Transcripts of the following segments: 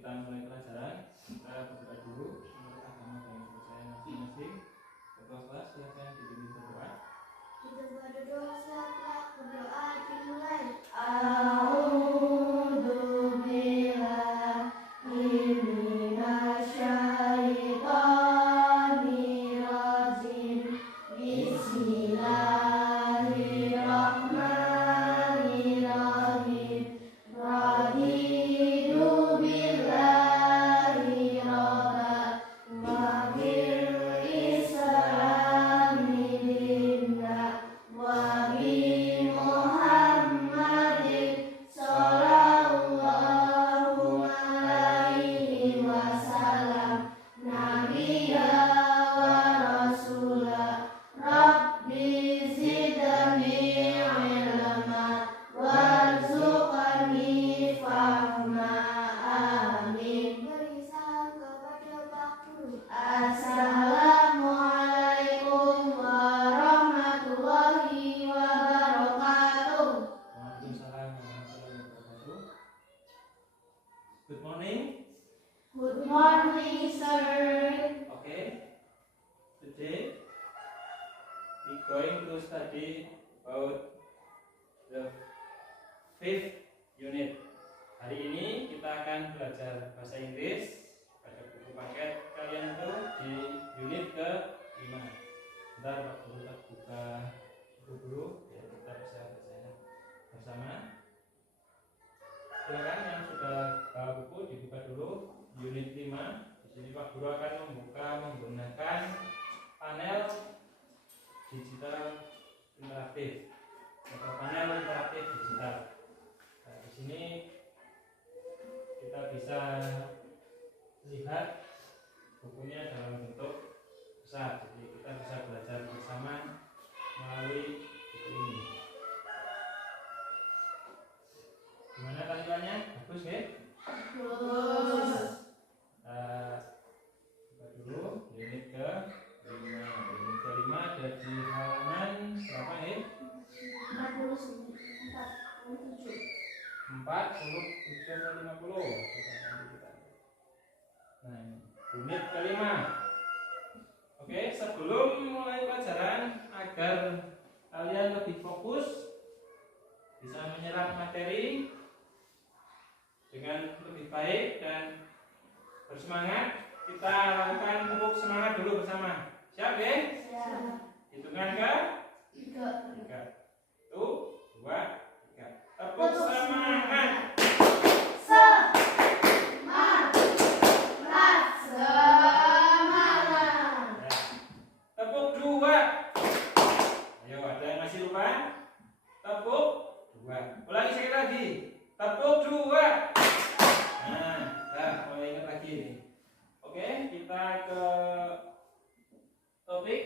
kita mulai pelajaran, kita berdoa dulu menurut agama dan kepercayaan masing-masing. Ketua kelas silakan dipimpin berdoa. Kita berdoa setelah berdoa dimulai. Assalamualaikum warahmatullahi wabarakatuh. Waalaikumsalam warahmatullahi wabarakatuh. Good morning. Good morning, sir. Okay. Today we going to study about the 5th unit. Hari ini kita akan belajar bahasa Inggris pada buku paket kalian itu di unit ke-5. Bentar Pak Guru kita buka buku dulu ya, kita bisa bacanya bersama. Silakan yang sudah bawa buku dibuka dulu unit 5. Di sini Pak Guru akan membuka menggunakan panel digital interaktif atau panel interaktif digital. Nah, di sini kita bisa lihat bukunya dalam bentuk besar, jadi kita bisa belajar bersama melalui buku ini. Gimana tampilannya? Bagus ya? Bagus. Buka dulu unit ke-5. Unit ke-5 ada di halaman berapa ya? 4 huruf 750. Nah, unit ke-5. Oke, sebelum mulai pelajaran agar kalian lebih fokus bisa menyerap materi dengan lebih baik dan bersemangat, kita lakukan tepuk semangat dulu bersama. Siap ya? Siap. Hitungan ke 3. 1, 2, 3. Tepuk semangat. Tepuk 2. Ayo, ada yang masih lupa? Tepuk 2. Ulangi sekali lagi. Tepuk 2. Nah, mulai ingat lagi nih. Oke, kita ke topik.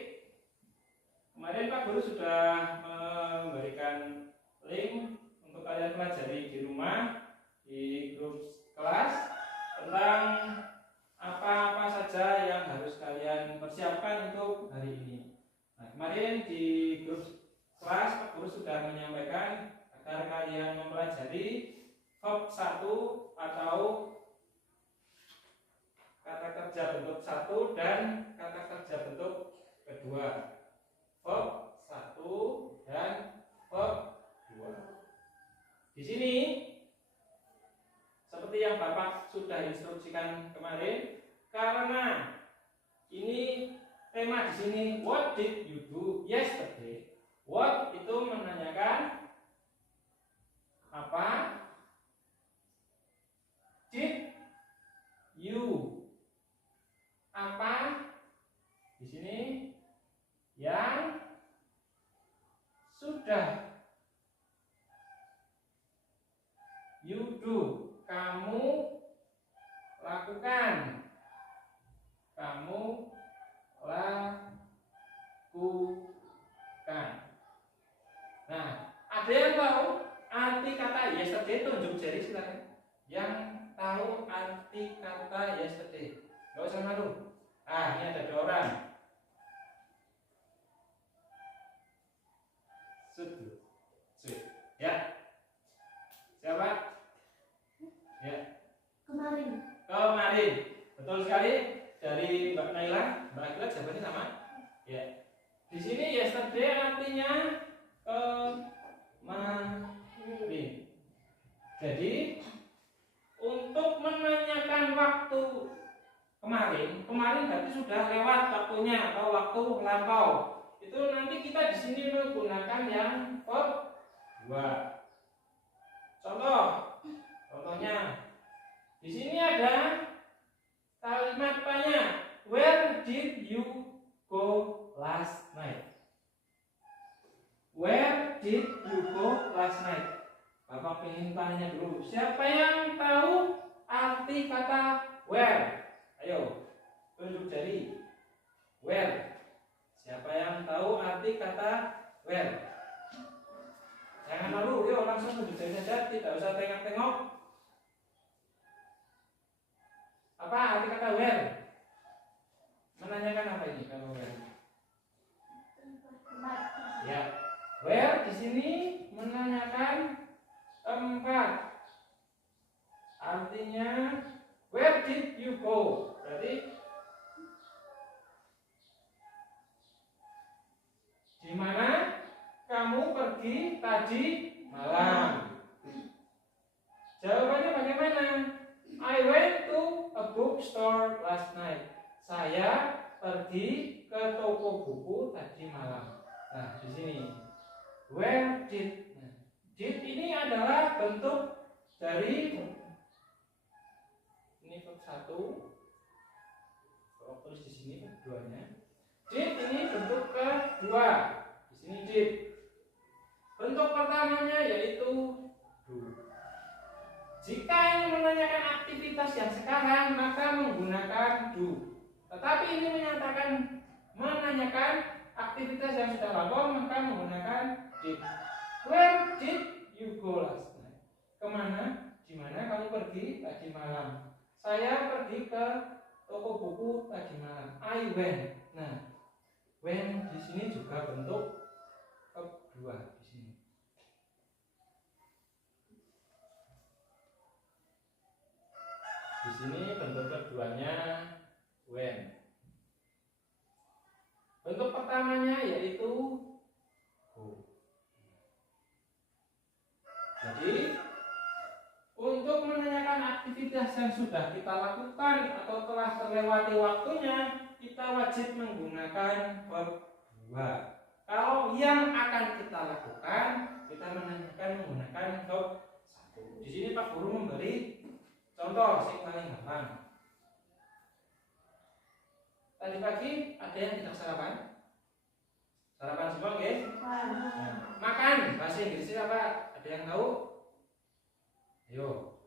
Kemarin Pak Guru sudah memberikan link untuk kalian pelajari di rumah di grup kelas tentang apa-apa saja yang harus kalian persiapkan untuk hari ini. Nah, kemarin di grup kelas Pak Guru sudah menyampaikan agar kalian mempelajari verb 1 atau kata kerja bentuk 1 dan kata kerja bentuk kedua. Verb 1 dan verb 2. Di sini seperti yang Bapak sudah instruksikan kemarin, karena ini tema di sini what did you do yesterday. What itu menanyakan apa, did you apa, di sini yang sudah, you do kamu lakukan, kamu lakukan. Nah, ada yang tahu arti kata yesterday? Tunjuk jari silakan. Yang tahu arti kata yesterday, gak usah malu. Ah, ini ada 2 orang. Ya. Siapa? Ya. Kemarin. kemarin. Betul sekali dari Mbak Naila. Mbak Akila jawabannya sama. Ya. Di sini yesterday artinya kemarin. Jadi untuk menanyakan waktu kemarin berarti sudah lewat waktunya atau waktu lampau. Itu nanti kita di sini menggunakan yang verb 2. Contohnya di sini ada kalimat tanya, where did you go last night? Where did you go last night? Bapak ingin tanya dulu, siapa yang tahu arti kata where? Ayo, tunjuk jari. Where? Siapa yang tahu arti kata where? Jangan malu, yuk langsung tunjuk jari saja, tidak usah tengok-tengok. Apa arti kata where? Menanyakan apa ini kalau where? Ya, where di sini menanyakan tempat. Artinya where did you go? Berarti di mana kamu pergi tadi malam? Jawabannya bagaimana? I went to a bookstore last night. Saya pergi ke toko buku tadi malam. Nah, di sini where did. Did ini adalah bentuk dari ini verb 1. Kalau tulis di sini keduanya. Did ini bentuk kedua. Di sini did. Bentuk pertamanya yaitu do. Jika ini menanyakan aktivitas yang sekarang maka menggunakan do. Tetapi ini menanyakan aktivitas yang sudah lampau maka menggunakan did. Where did you go last night? Kemana? Di mana kamu pergi tadi malam? Saya pergi ke toko buku tadi malam. I went. Nah, when di sini juga bentuk kedua di sini. Di sini bentuk keduanya when. Bentuk pertamanya yaitu go. Jadi untuk menanyakan aktivitas yang sudah kita lakukan atau telah terlewati waktunya, kita wajib menggunakan verb 2. Kalau yang akan kita lakukan, kita menanyakan menggunakan verb 1. Di sini Pak Guru memberi contoh yang paling gampang. Tadi pagi ada yang tidak sarapan? Sarapan semua, guys? Makan. Bahasa Inggrisnya apa? Ada yang tahu? Ayo.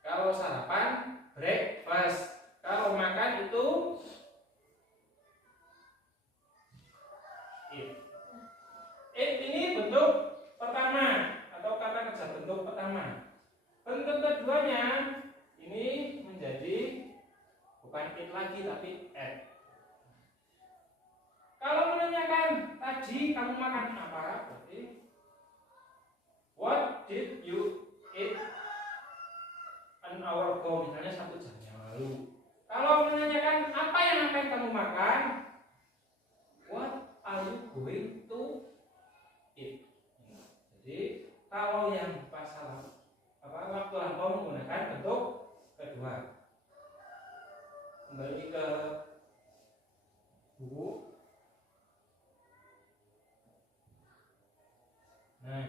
Kalau sarapan, breakfast. Kalau makan itu eat. Eat ini bentuk pertama atau kata kerja bentuk pertama. Bentuk keduanya ini menjadi bukan eat lagi tapi eat. Kalau menanyakan tadi kamu makan apa? Berarti what did you eat an hour ago? Misalnya 1 jam yang lalu. Kalau menanyakan apa yang akan kamu makan, what are you going to eat? Jadi kalau yang pasal waktu lampau menggunakan bentuk kedua. Kembali ke buku. Nah,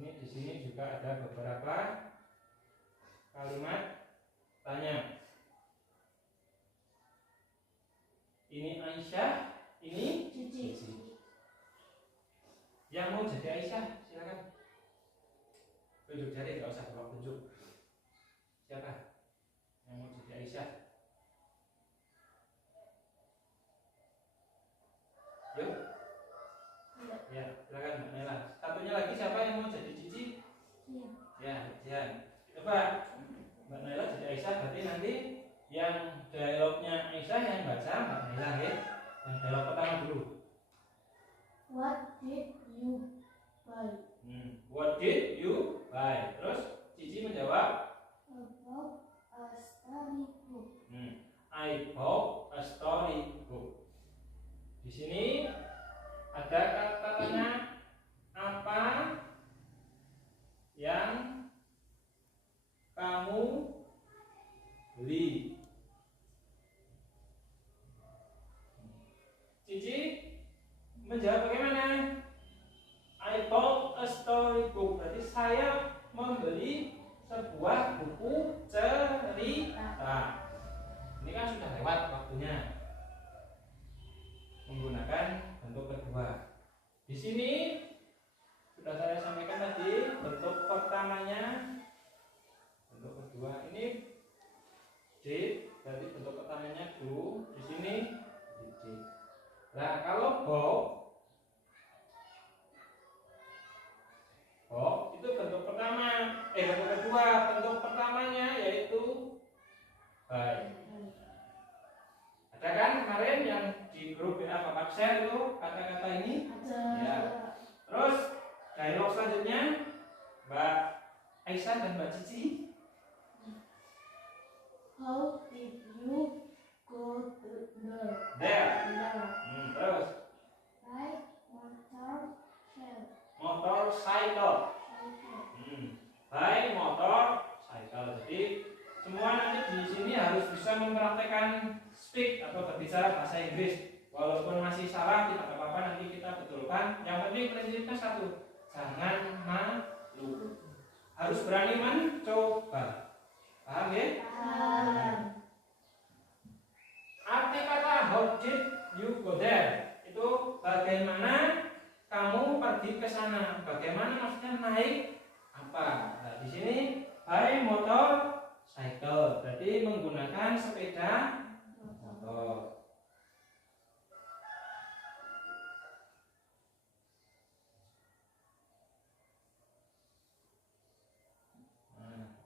ini di sini juga ada beberapa kalimat tanya. Ini Aisyah, ini Cici. Yang mau jadi Aisyah, silakan. Tunjuk jari, nggak usah bawa tunjuk. Siapa yang mau jadi Aisyah? Yuk. Ya, silakan Mbak Nela. Satunya lagi siapa yang mau jadi Cici? Ya, Jihan. Coba Mbak Nela jadi Aisyah, berarti nanti yang dialognya Aisyah yang baca Mbak Nela, ya. Yang dialog pertama dulu. What did you buy? What did you buy? Terus Cici menjawab, kamu beli? Cici menjawab bagaimana? I bought a storybook. Berarti saya membeli sebuah buku cerita. Ini kan sudah lewat waktunya. Menggunakan bentuk kedua. Di sini sudah saya sampaikan tadi bentuk pertamanya, bentuk kedua ini did, berarti bentuk pertamanya do. Di sini did. Nah kalau bought itu bentuk pertama, bentuk kedua. Bentuk pertamanya yaitu buy. Ada kan kemarin yang di grup WA Bapak share itu kata-kata ini? Ada. Ya. Terus dialog selanjutnya Mbak Aisyah dan Mbak Cici. How did you go to there? Terus By motorcycle. motorcycle. By motorcycle. Jadi semua nanti di sini harus bisa mempraktekkan speak atau berbicara bahasa Inggris. Walaupun masih salah tidak apa-apa, nanti kita betulkan. Yang penting prinsipnya satu, jangan malu. Harus berani mencoba. Paham ya? Arti kata how did you go there itu bagaimana kamu pergi ke sana. Bagaimana maksudnya naik apa? Nah, di sini by motorcycle berarti menggunakan sepeda motor.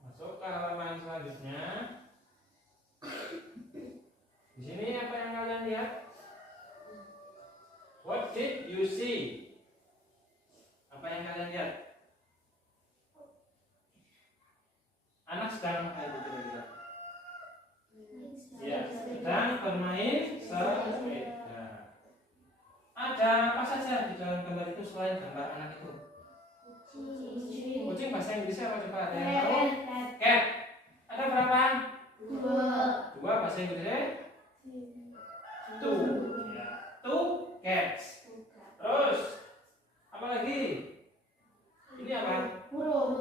Masuk ke halaman selanjutnya. Di sini apa yang kalian lihat? What did you see? Apa yang kalian lihat? Anak sedang apa itu kira-kira? Ya, sedang bermain sepeda. Ada apa saja di dalam gambar itu selain gambar anak itu? Kucing bahasa Inggrisnya apa coba? Ada yang tahu? Cat. Ada berapa? Dua bahasa Inggrisnya? Two. Ya. Two cats. Terus apa lagi? Ini apa? Burung.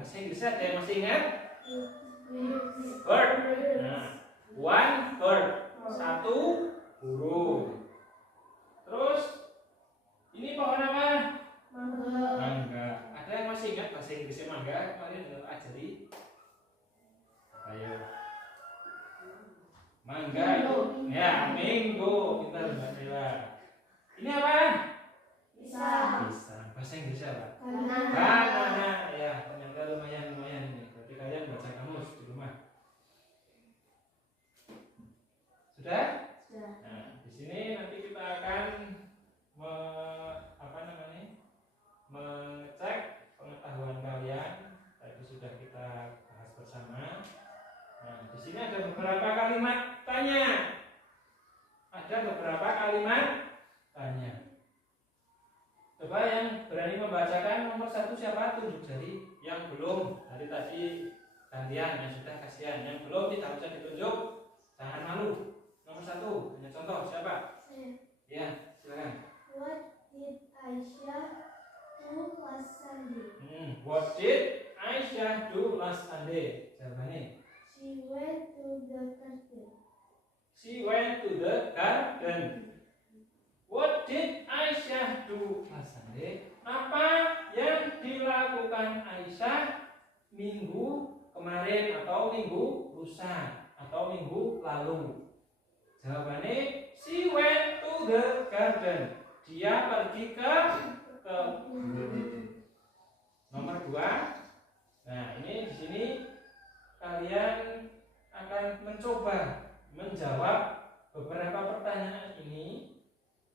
Bahasa Inggrisnya ada yang masih ingat? Bird. Nah, one bird. Satu burung. Terus ini pohon apa? Mangga. Ada yang masih ingat bahasa Inggrisnya mangga? Kalian udah ajari? Ayo. Mangga itu ya mango. Kita Mbak Dewa. Ini apa? Pisang. Bahasa Inggrisnya apa? Banana. Ya, ternyata lumayan ini. Berarti kalian baca kamus di rumah. Sudah? Nah, di sini nanti kita akan mengecek pengetahuan kalian. Tadi sudah kita bahas bersama. Nah, di sini ada beberapa kalimat tanya. Ada beberapa kalimat tanya. Coba yang berani membacakan nomor satu siapa? Tunjuk jari. Yang belum dari tadi gantian, yang sudah kasihan. Yang belum tidak bisa ditunjuk, jangan malu. Nomor satu, hanya contoh siapa? Ya, silakan. What did Aisyah do last Sunday? What did Aisyah do last Sunday? Jawabannya. She went to the garden. She went to the garden. What did Aisyah do last Sunday? Apa yang dilakukan Aisyah minggu kemarin atau minggu lusa atau minggu lalu? Jawabannya she went to the garden. Dia pergi ke kebun. Nomor 2. Nah, ini di sini kalian akan mencoba menjawab beberapa pertanyaan ini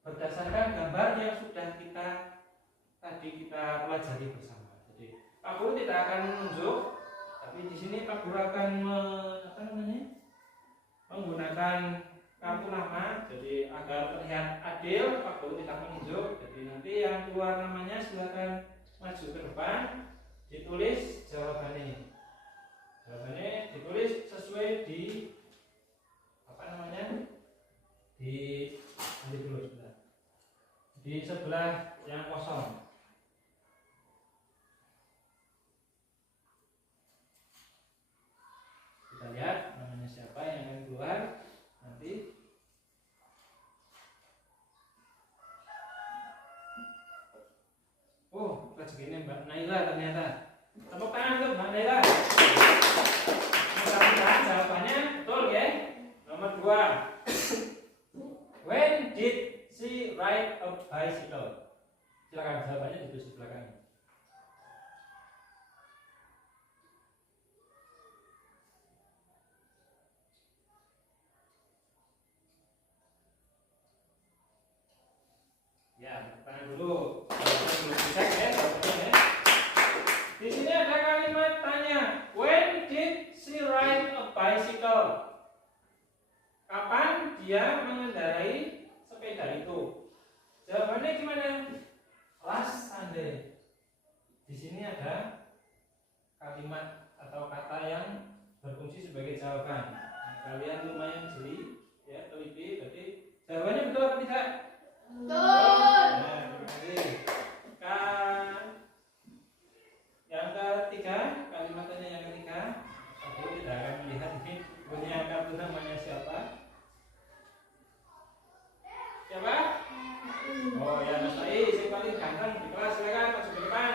berdasarkan gambar yang sudah kita pelajari bersama. Jadi Pak Guru tidak akan menunjuk, tapi di sini Pak Guru akan menggunakan kartu nama, jadi agar terlihat adil. Pak Guru tidak menunjuk, jadi nanti yang keluar namanya silakan maju ke depan, ditulis jawabannya. Jawabannya ditulis sesuai di apa namanya? Nanti dulu sebentar. Di sebelah yang kosong. Kita lihat namanya siapa yang akan keluar nanti. Oh, rezekinya Mbak Naila ternyata. Tepuk tangan untuk Mbak Naila. Mudah-mudahan jawabannya betul ya. Nomor 2. When did she ride a bicycle? Silakan jawabannya ditulis di belakang. Ya, tangan dulu. Belum dicek ya, jawabannya ya. Di sini ada kalimat tanya. When did she ride a bicycle? Kapan dia mengendarai sepeda itu? Jawabannya gimana? Last Sunday. Di sini ada kalimat atau kata yang berfungsi sebagai jawaban. Nah, kalian lumayan jeli, ya, teliti. Berarti jawabannya betul atau tidak? Betul. Nah, terima kasih. Yang ketiga, kalimatnya yang ketiga. Aku tidak akan melihat ini punya kartu namanya siapa? Siapa? Oh ya, Mas Tai, si paling ganteng di kelas, silakan masuk ke depan.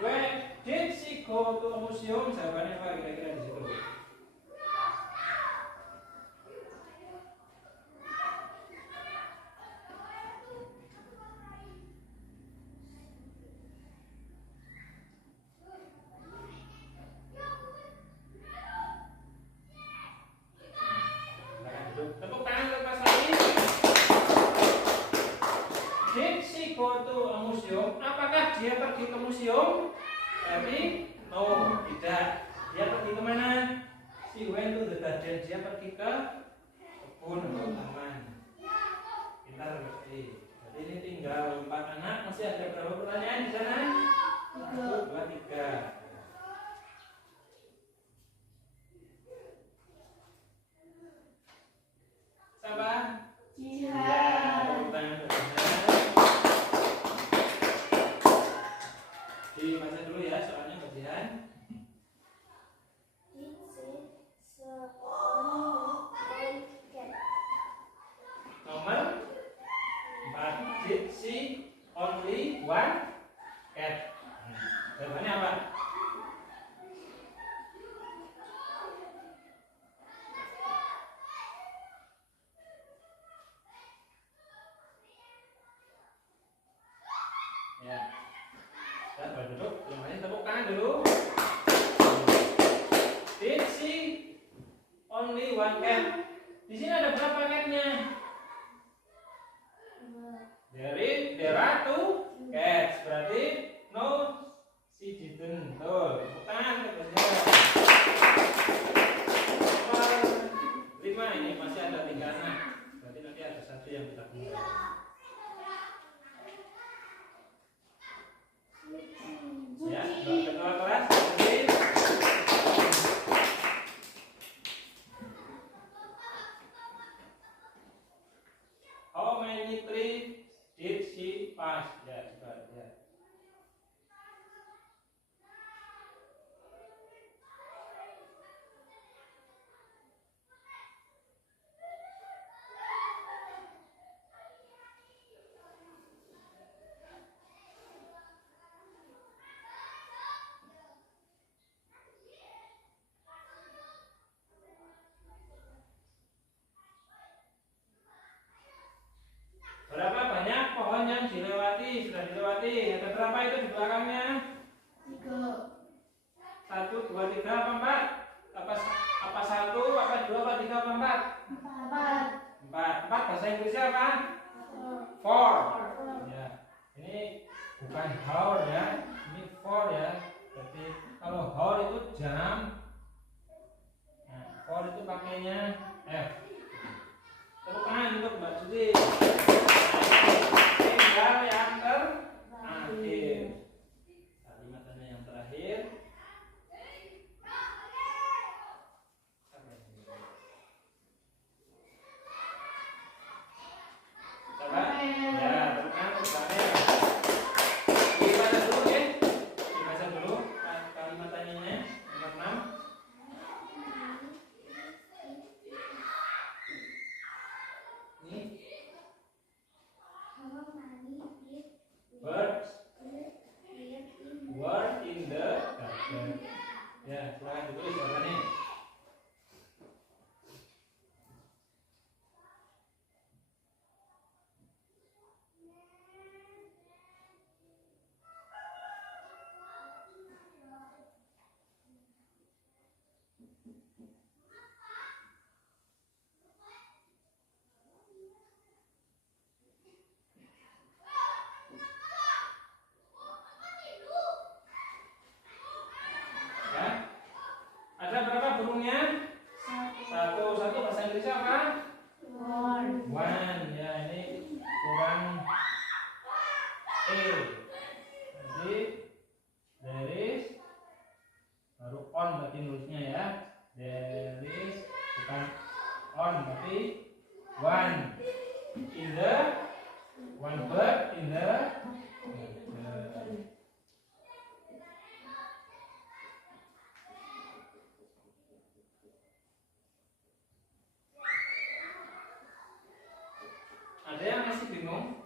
When did she go to a museum? Jawabannya apa kira-kira di situ? Silakan duduk. Tepuk tangan untuk Mas Tai. Did she go to a museum? Apakah dia pergi ke museum? Berarti no, tidak. Dia pergi ke mana? She went to the garden. Dia pergi ke kebun atau taman. Pintar berarti. Jadi ini tinggal 4 anak. Masih ada berapa pertanyaan di sana? 1, 2, 3. Siapa? Jihan. Tepuk tangan untuk Jihan. Dibaca dulu ya soalnya Mbak Jihan. Nomor 4. Did she only one cat? Jawabannya apa? Ya. Dan berduduk, lumayan tepuk tangan dulu. Did she only one cat? Di sini ada berapa catnya? There are 2 cats. Berarti no, she didn't. Tuh, tepuk tangan untuk Jihan. Nomor 5, ini masih ada 3 anak. Berarti nanti ada 1 yang kita tunggu. Ya, ketua kelas. Jadi, how many trees did she pass? Ya, coba ya. Berapa banyak pohon yang dilewati? Sudah dilewati. Ada berapa itu di belakangnya? 3. 1, 2, 3, apa 4? Apa 1, apa 2, apa 3, apa 4? 4. 4. Bahasa Inggrisnya apa? 4. Ya. Ini bukan hour ya. Ini 4 ya. Berarti kalau hour itu jam. Nah, 4 itu pakainya F. Tepuk tangan untuk Mbak Judy. Tinggal yang terakhir. Kalimatnya yang terakhir. Ya. Ada berapa burungnya? Satu bahasa Inggrisnya apa? One. Ya, ini kurang jadi there is baru on berarti nulisnya ya. There is bukan on tapi one in the one bird in the ada yang masih bingung?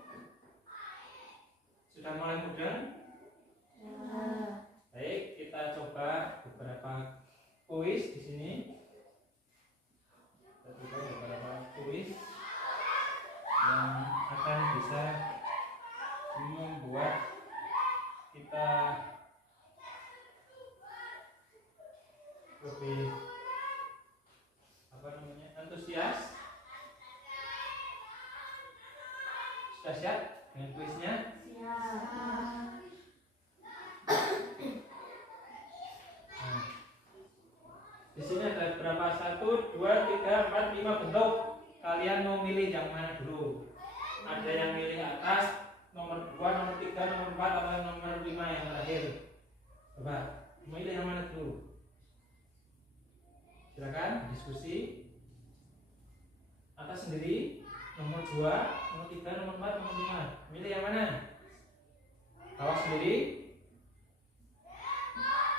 Sudah mulai mudeng? Baik, kita coba beberapa kuis di sini. Kita coba beberapa kuis yang akan bisa membuat kita lebih antusias. Sudah siap dengan kuisnya? Di sini ada berapa? 1, 2, 3, 4, 5 bentuk. Kalian mau milih yang mana dulu? Ada yang milih atas, nomor 2, nomor 3, nomor 4, atau nomor 5 yang terakhir? Coba, milih yang mana dulu? Silakan diskusi. Atas sendiri, nomor 2, nomor 3, nomor 4, nomor 5. Milih yang mana? Bawah sendiri?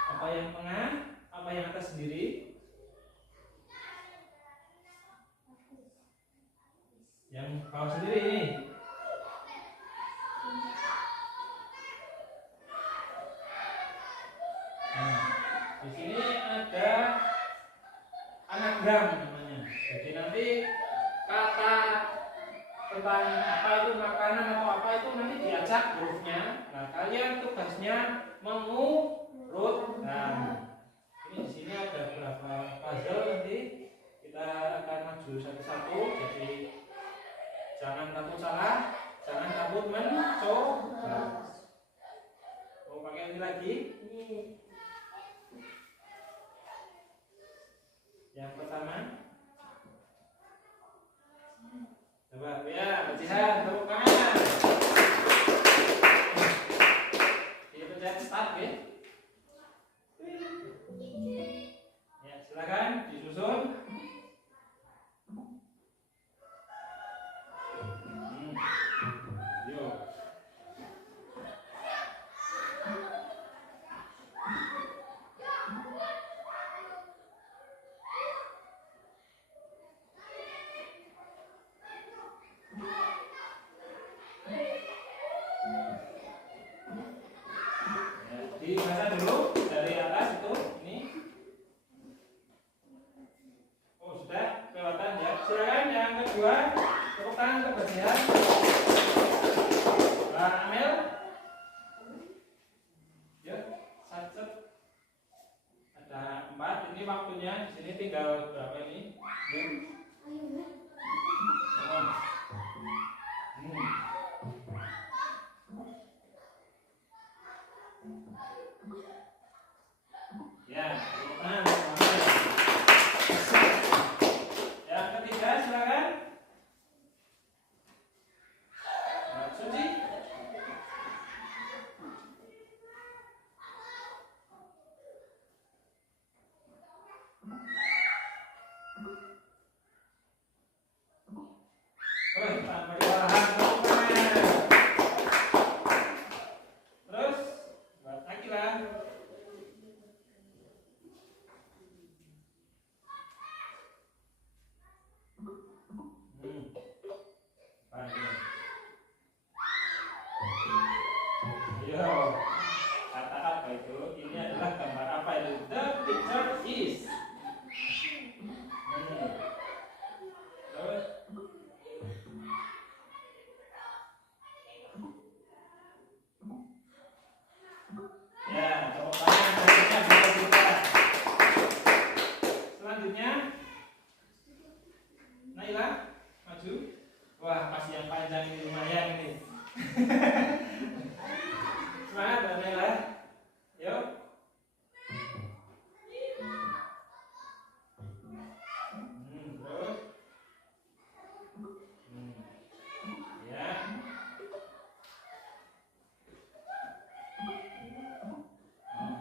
Apa yang tengah? Apa yang atas sendiri? Yang bawah sendiri ini. Nah, di sini ada anagram namanya. Jadi nanti kata tentang apa itu makanan atau apa itu nanti diacak hurufnya. Nah, kalian tugasnya mengurutkan. Ini di sini ada beberapa puzzle, nanti kita akan maju satu-satu. Jadi jangan takut salah, jangan takut mencoba. Mau pakai ini lagi? Yang pertama, coba ya, Jihan, tepuk tangan. Dipencet start ya. Ya, silakan disusun. Yuk. Dibaca dulu dari atas itu ini. Oh, sudah kelihatan ya. Silakan yang kedua, tepuk tangan untuk bersihan. Mbak Amel. Ya, satu. Ada 4. Ini waktunya. Di sini tinggal berapa ini? Ya, yang ketiga silakan. Suci. Tanpa kewalahan, terus buat Akila. Yo, kata apa itu? Ini adalah gambar apa itu? The picture is. Semangat Mbak Nela. Yuk. Terus. Ya.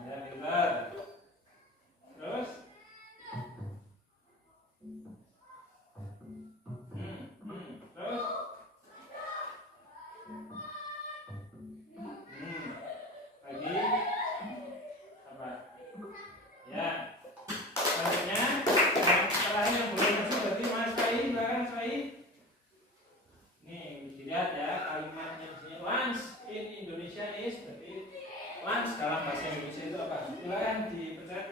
Ya pintar. Terus. Terus. Lagi. Apa? Ya. Selanjutnya, yang terakhir yang boleh masuk berarti Mas Fai, belakang Fai. Nih, dilihat ya kalimatnya di sini. Lunch in Indonesia is berarti lunch dalam bahasa Indonesia itu apa? Silakan dipencet.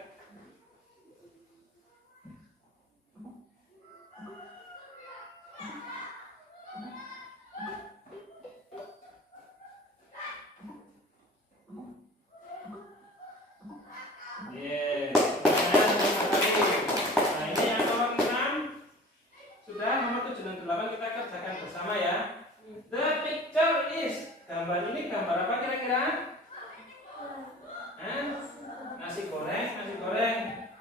Yeah. Nah, ini yang nomor 6 sudah, nomor 7 dan 8 kita kerjakan bersama ya. The picture is, gambar ini gambar apa kira-kira? Nasi goreng, nasi goreng.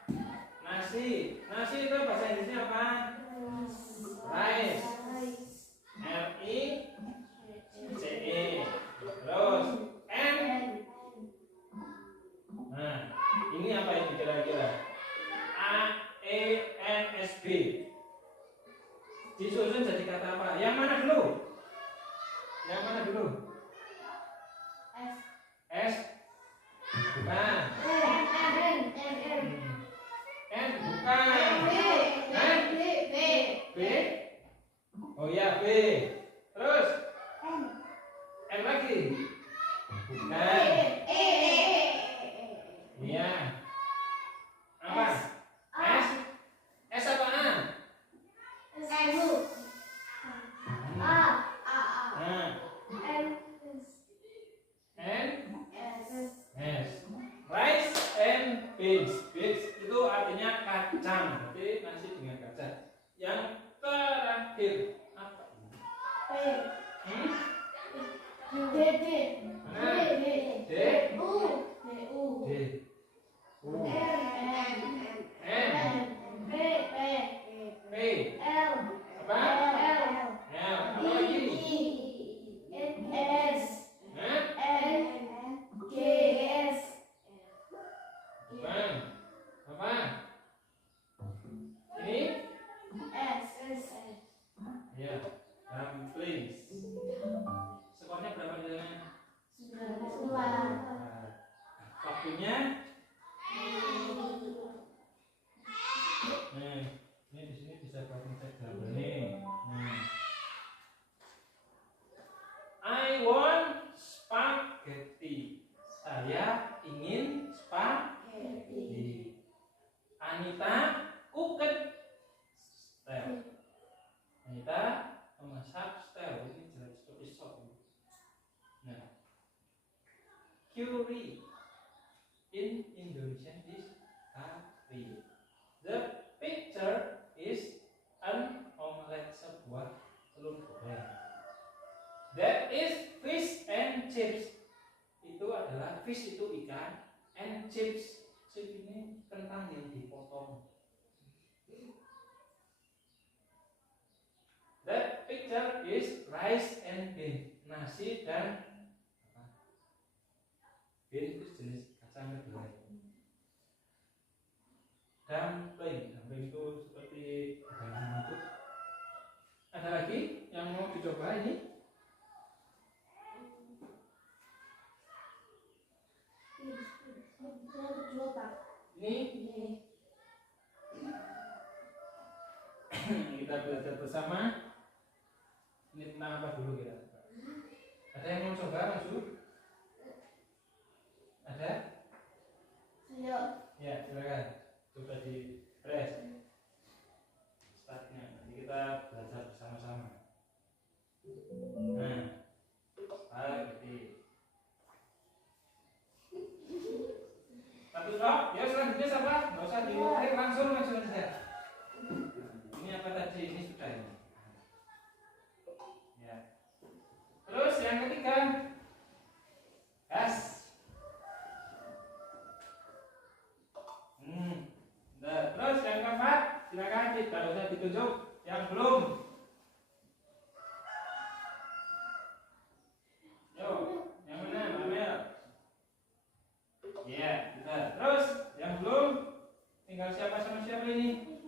Nasi itu bahasa Inggrisnya apa? Rice. RICE. Terus N. Nah, ini apa ini kira-kira? AENSB. Disusun jadi kata apa? Yang mana dulu? Yang mana dulu? S. Bukan. N bukan. B. Oh ya B. Terus N lagi. Bukan. Iya. Apa? S. S apa A? Nah, N. S. Rice and beans. Beans itu artinya kacang. Berarti nasi dengan kacang. Yang terakhir apa ini? P. Apa? L. Apa lagi? Bukan. Apa? Ini? Ya, dumplings. Skornya berapa di sana? Nah, waktunya? Nih, ini di sini bisa pakai cek gambar nih. I want spaghetti. Saya ingin spaghetti. Anita cooked stel. Anita memasak stel. Ini jelas seperti sop. Nah, curry in Indonesian is curry. The picture is an omelette, sebuah telur goreng. That is fish and chips. Itu adalah fish itu ikan, and chips. Chips ini kentang yang dipotong. That picture is rice and bean. Nasi dan apa? Bean itu jenis kacang kedelai. Dumpling itu seperti daging itu. Ada lagi yang mau dicoba ini? Ini kita belajar bersama. Ini tentang apa dulu kira? Ada yang mau coba masuk? Ada? Ya, silakan. Coba di press startnya. Nanti kita belajar bersama-sama. Nah, spaghetti. Satu stop. Ya selanjutnya siapa? Nggak usah diulik, langsung saja. Ini apa tadi? Ini sudah ini. Ya. Terus yang ketiga. silakan, tidak usah ditunjuk. Yang belum, yuk, yang mana, Amel? Ya, benar. Terus, yang belum, tinggal siapa sama siapa ini?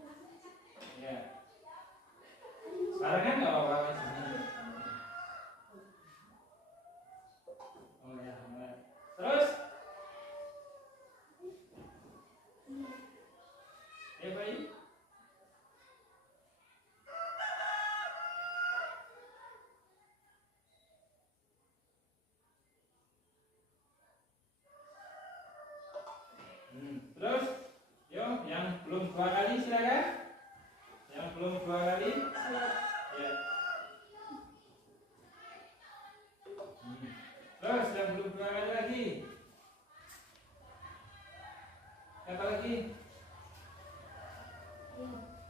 Ya, sekarang kan nggak apa-apa sini. Oh ya, benar. Terus, ya baik. Terus, yuk, yang belum 2 kali silakan. Yang belum 2 kali, ya. Terus, yang belum 2 kali lagi. Siapa lagi?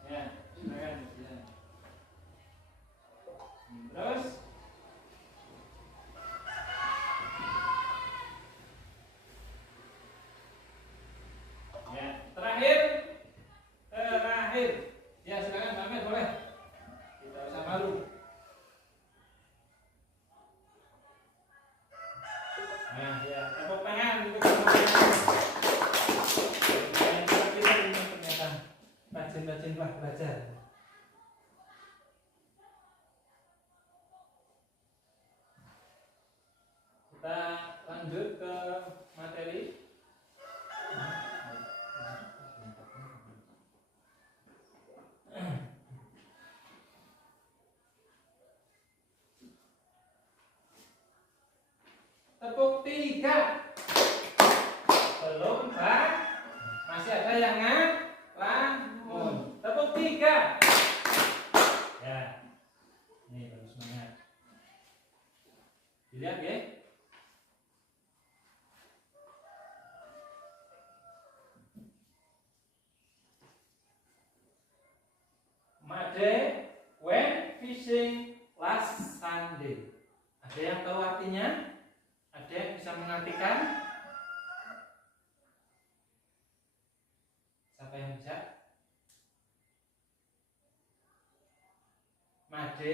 Ya, silakan. Ya. Terus, ya, terakhir. Ya, silakan Mbak Ahmed, boleh. Tidak usah malu. Nah, ya, tepuk tangan untuk kita ini ternyata rajin-rajin lah belajar. Kita lanjut ke materi. Tepuk 3. Belum, Pak. Masih ada yang ngelamun. Tepuk 3. Ya. Ini baru semuanya. Dilihat ya. Made when fishing last Sunday. Ada yang tahu artinya? Ada yang bisa mengartikan? Siapa yang bisa? Made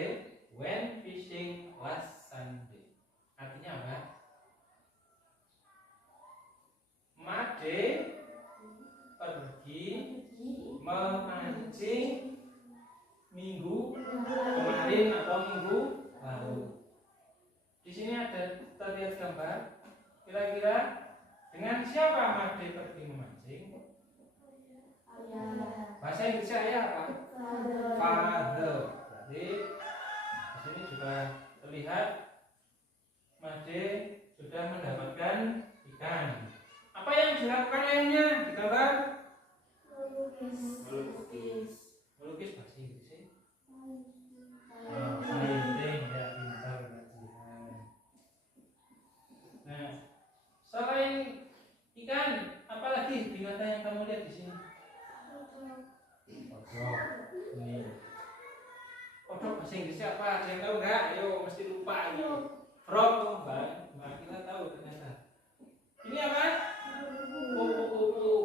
when fishing last Sunday. Artinya apa? Made pergi memancing minggu kemarin atau minggu lalu. Di sini ada terlihat gambar. Kira-kira dengan siapa Made pergi memancing? Bahasa Inggrisnya ya apa? Father. Jadi di sini juga terlihat Made sudah mendapatkan ikan. Apa yang dilakukan ayahnya di gambar? Melukis bahasa Inggrisnya. Painting, ya, pintar kajian. Nah, selain ikan, apalagi binatang yang kamu lihat di sini? Kodok. Ini. Kodok bahasa Inggrisnya apa? Ada yang tahu nggak? Ayo, mesti lupa ini. Frog, Mbak kita tahu ternyata. Ini apa?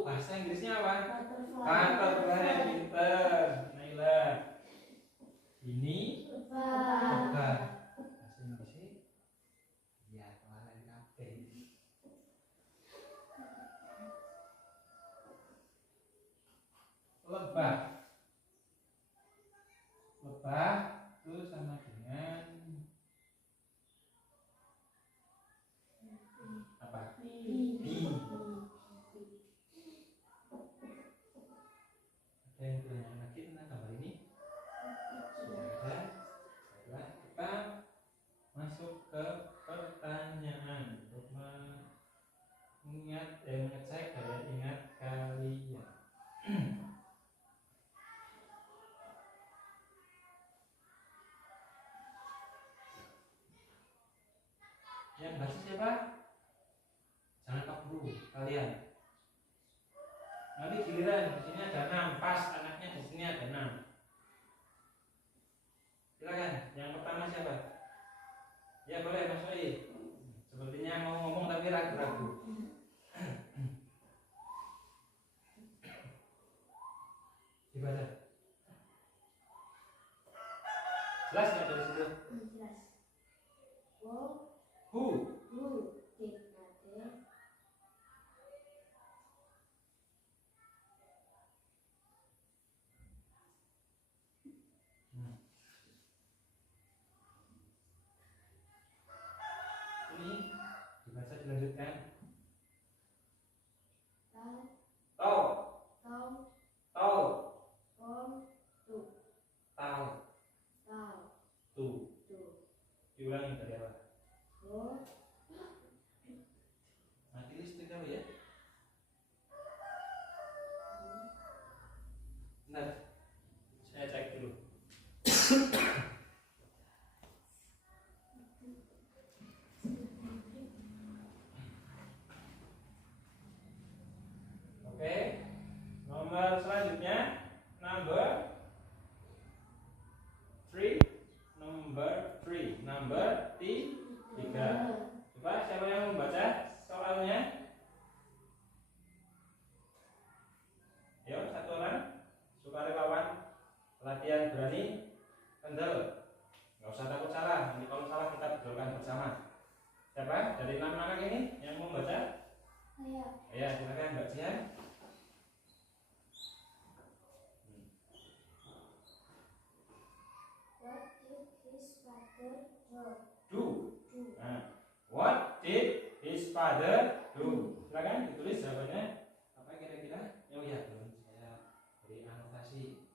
Bahasa Inggrisnya apa? Butterfly, pintar. Naila. Ini lebah. Bahasa Inggrisnya? Ya, kemarin kafe. Lebah. Lebah itu sama dengan apa? Bee. Ada yang bertanya lagi tentang gambar ini? Sudah ada. Baiklah, kita masuk ke pertanyaan untuk mengecek daya ingat kalian. Yang baca siapa? Jangan keburu kalian. Nanti giliran di sini ada 6, pas anaknya di sini ada 6. Silakan. Yang pertama siapa? Ya boleh Mas Oi. Sepertinya mau ngomong tapi ragu-ragu. Dibaca. Jelas nggak dari situ? Jelas. Who Who. did nothing. Ini dibaca dilanjutkan. Tahu Tahu. tahu Tahu. tahu Tahu. tahu Tuh. tuh. Diulangi dari awal. Who Mati listrik kamu ya. Nah, saya cek dulu. Oke, nomor selanjutnya number 3. Number 3. Coba siapa yang membaca soalnya? Yuk, satu orang. Sukarelawan, latihan berani, kendal. Nggak usah takut salah. Nanti kalau salah kita bedolkan bersama. Siapa dari 6 anak ini yang mau membaca? saya Ya, silakan Mbak Jihan. What did his father Do. Nah, what did his father do? do? Silakan ditulis jawabannya. Apa kira-kira? Oh ya, belum saya beri anotasi.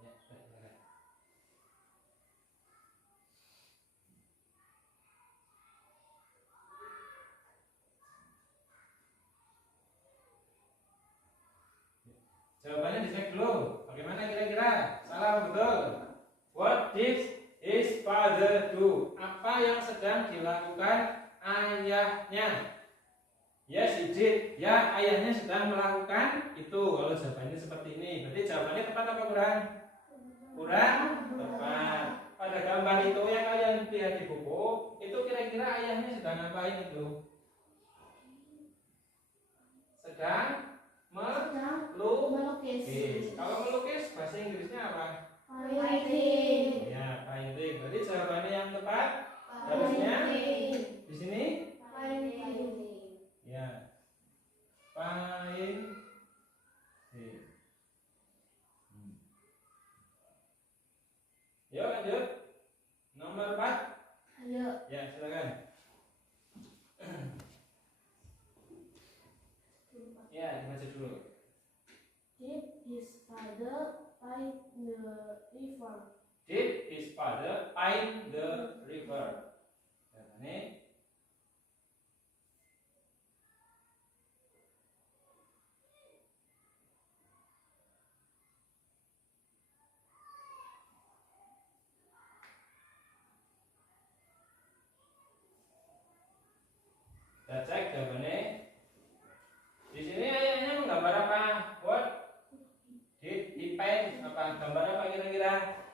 Ya, sudah silakan. Jawabannya dicek dulu. Bagaimana kira-kira? Salah atau betul? What did his father do? Apa yang sedang dilakukan ayahnya? Yes, he did. Ya, ayahnya sedang melakukan itu. Kalau jawabannya seperti ini, berarti jawabannya tepat apa kurang? Kurang tepat. Pada gambar itu yang kalian lihat di buku, itu kira-kira ayahnya sedang ngapain itu? Sedang melukis. melukis. Kalau melukis bahasa Inggrisnya apa? Painting. Ya, painting. Berarti jawabannya yang tepat harusnya di sini. Painting. Ya, painting. Yuk lanjut. Nomor 4. Ayo. Ya, silakan. Ya, dibaca dulu. Did his father find the river? Did his father find the river? Jawabannya kita cek jawabannya. Di sini ayahnya menggambar apa? What did he paint? Apa gambar apa kira-kira?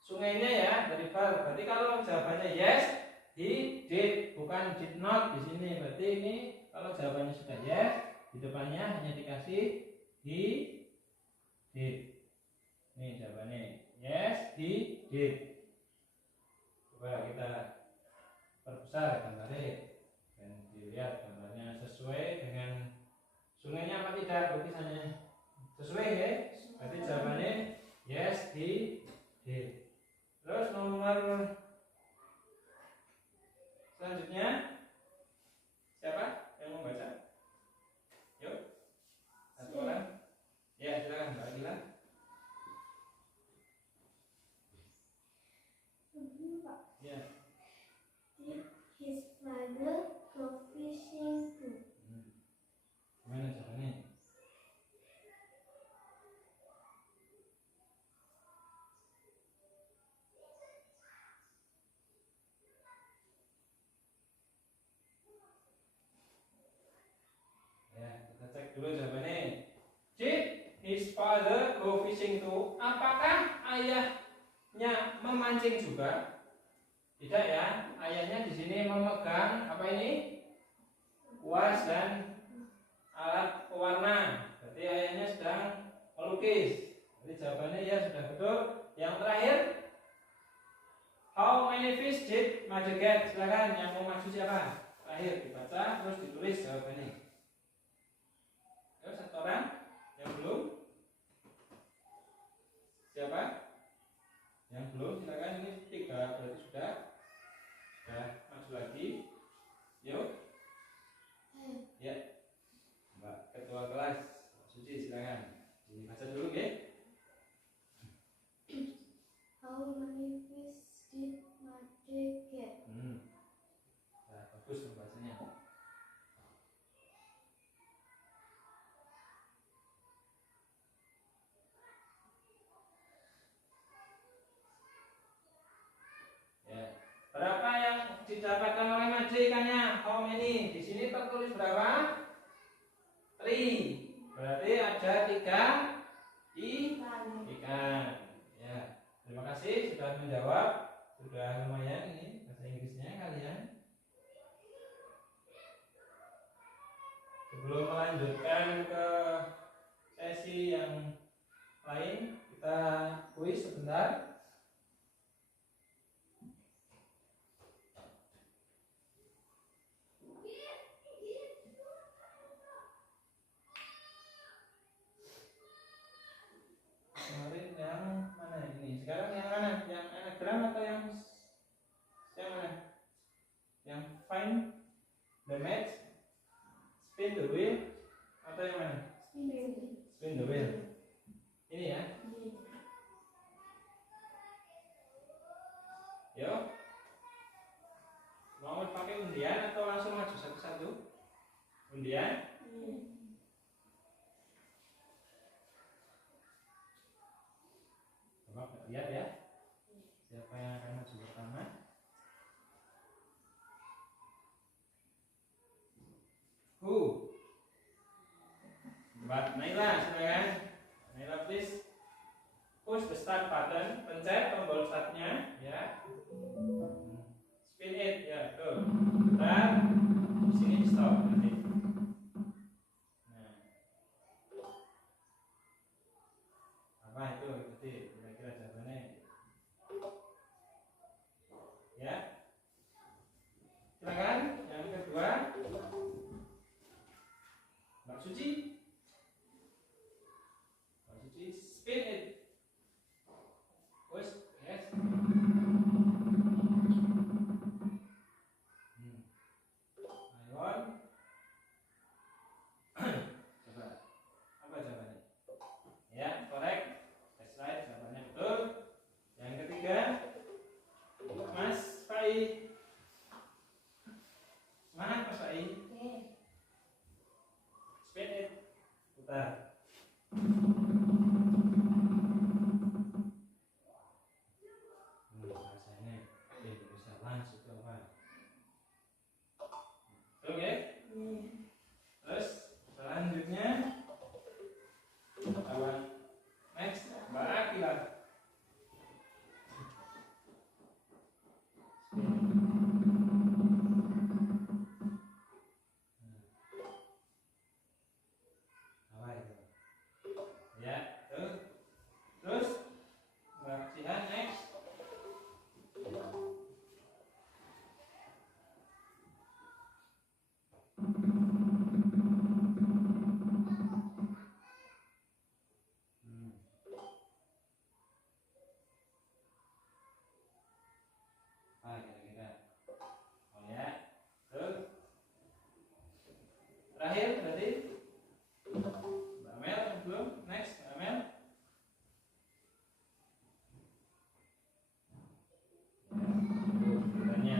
Sungainya ya, the river. Berarti kalau jawabannya yes, he did, bukan did not di sini. Berarti ini kalau jawabannya sudah yes, di depannya hanya dikasih he did. Ini jawabannya yes, he did. Coba kita perbesar gambarnya dan dilihat gambarnya sesuai dengan sungainya apa tidak lukisannya. Sesuai ya? Berarti jawabannya yes, he did. Terus nomor selanjutnya siapa yang mau baca? Yuk, satu orang. Ya, silakan Mbak Gila. Ya. Did his father go fishing too? Gimana jawabannya? Ya, kita cek dulu jawabannya. Did his father go fishing too? Apakah ayahnya memancing juga? Tidak ya. Ayahnya di sini memegang apa ini? Kuas dan alat pewarna. Berarti ayahnya sedang melukis. Jadi jawabannya ya sudah betul. Yang terakhir How many fish did Mother get? Silakan yang mau maju siapa? Terakhir dibaca terus ditulis jawabannya. Ayo, satu orang yang belum. Siapa? Yang belum silakan, ini 3 berarti sudah maju lagi. Yuk. Ya. Mbak Ketua kelas Suci silakan. Dibaca dulu ya. How many fish did Mother get? Nah, bagus membacanya. Ya. Berapa yang didapatkan oleh Made ikannya? How many? Di sini tertulis berapa? 3. Berarti ada 3 ikan. Ya. Terima kasih sudah menjawab. Sudah lumayan ini bahasa Inggrisnya kalian. Sebelum melanjutkan ke sesi yang lain, kita kuis sebentar. Kemarin yang mana ini? Sekarang yang mana? Yang anagram atau yang mana? Yang find the match, spin the wheel, atau yang mana? Spin the wheel. Ini ya. Yo. Mau pakai undian atau langsung maju satu-satu? Undian? Coba lihat ya. Siapa yang akan maju pertama? Mbak Naila, silakan. Naila, please push the start button. Pencet tombol startnya, ya. Spin it, ya, tuh. Putar. Di sini stop nanti. Nah. Apa itu? Ikuti. Kira-kira jawabannya. Ya. Silakan. Yang kedua. Mbak Suci. Spin it. Push, yes. Ayon. Coba. Apa jawabannya? Ya, correct. That's right, jawabannya betul. Yang ketiga, Mas Fai. Semangat Mas Fai. Spin it. Putar. Oke. Terus selanjutnya next Mbak Akila. Apa itu? Ya, tuh. Terus Mbak Jihan next. Kira-kira. Oh ya. Tuh. Terakhir berarti Mbak Mel belum? Next, Mbak Mel. Tanya.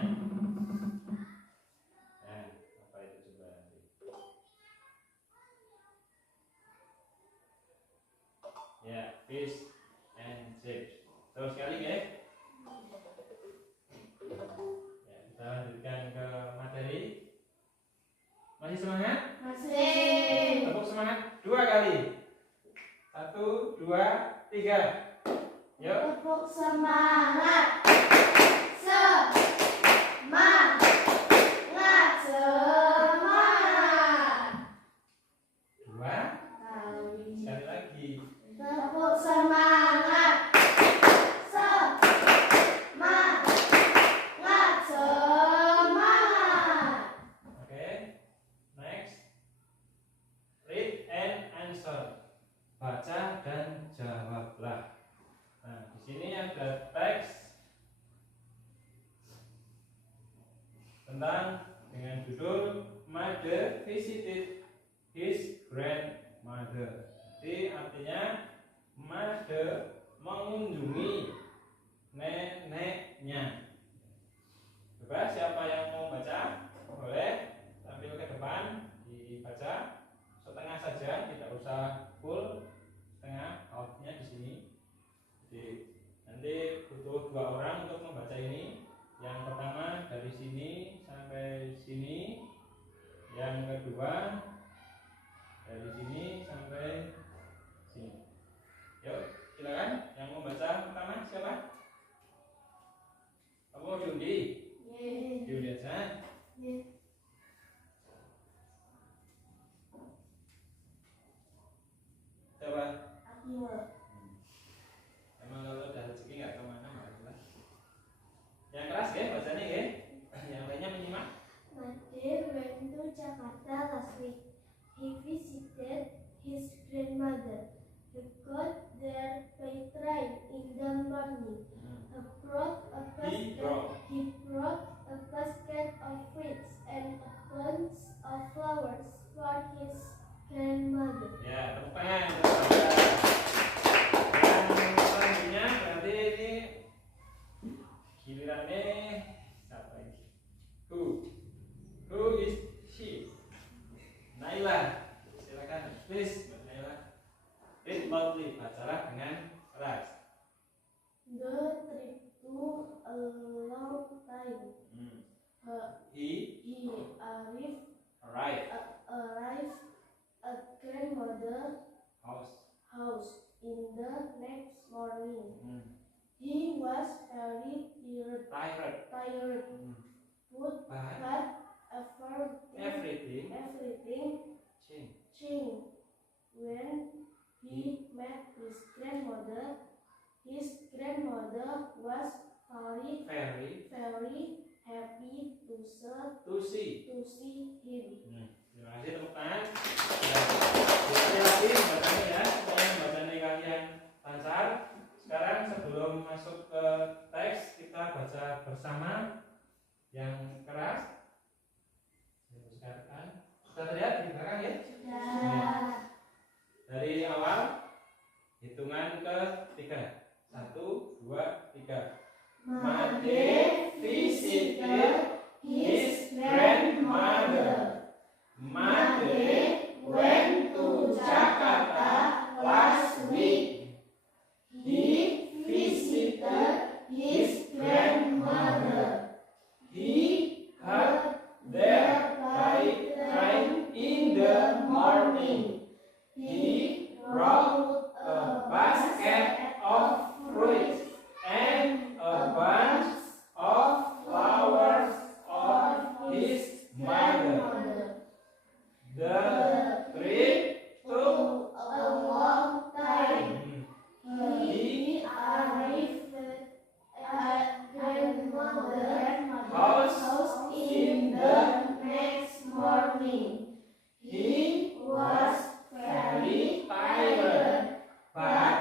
Nah, apa itu coba nanti. Ya, fish and chips. Terus sekali ya. Ya, kita lanjutkan ke materi. Masih semangat? Masih. Tepuk semangat 2 kali. 1, 2, 3. Yuk. Tepuk semangat. Semangat. Semangat. 2 kali. Sekali lagi. Tepuk semangat. Semangat. ada teks tentang dengan judul Mother visited his grandmother. Jadi artinya mother mengunjungi neneknya. Coba siapa yang mau baca boleh tampil ke depan dibaca setengah saja, tidak usah full, setengah outnya di sini. Jadi nanti butuh 2 orang untuk membaca ini. Yang pertama dari sini sampai sini, yang kedua dari sini sampai sini. Yuk, silakan. Yang membaca pertama siapa? Kamu diundi? Diundi aja. Coba. Emang kalau udah rezeki nggak kemana-mana. Yang keras ya bacanya ya. Yang lainnya menyimak. Made went to Jakarta last week. He visited his grandmother. He got there by train in the morning. He brought a basket of fruits and a bunch of flowers for his grandmother. Ya, tepuk tangan. Yang selanjutnya berarti ini gilirannya siapa ini? Who is she? Naila. Silakan, please, Mbak Naila. Read loudly, bacalah dengan keras. The trip took a long time. He arrived at grandmother's house in the next morning. He was very tired. But everything changed when he met his grandmother. His grandmother was very happy to see him. Terima kasih, tepuk tangan. Sekali lagi bacanya ya, supaya bacanya kalian lancar. Sekarang sebelum masuk ke teks, kita baca bersama yang keras. Sudah terlihat di belakang ya? Dari awal hitungan ke-3. 1, 2, 3. Made visited his grandmother. Made went to Jakarta last week. He visited his grandmother. He got there by train in the morning. He brought a basket of fruits and a bunch of flowers for his mother. The trip took A long time. He arrived at grandmother's house in the next morning. He Was very tired, but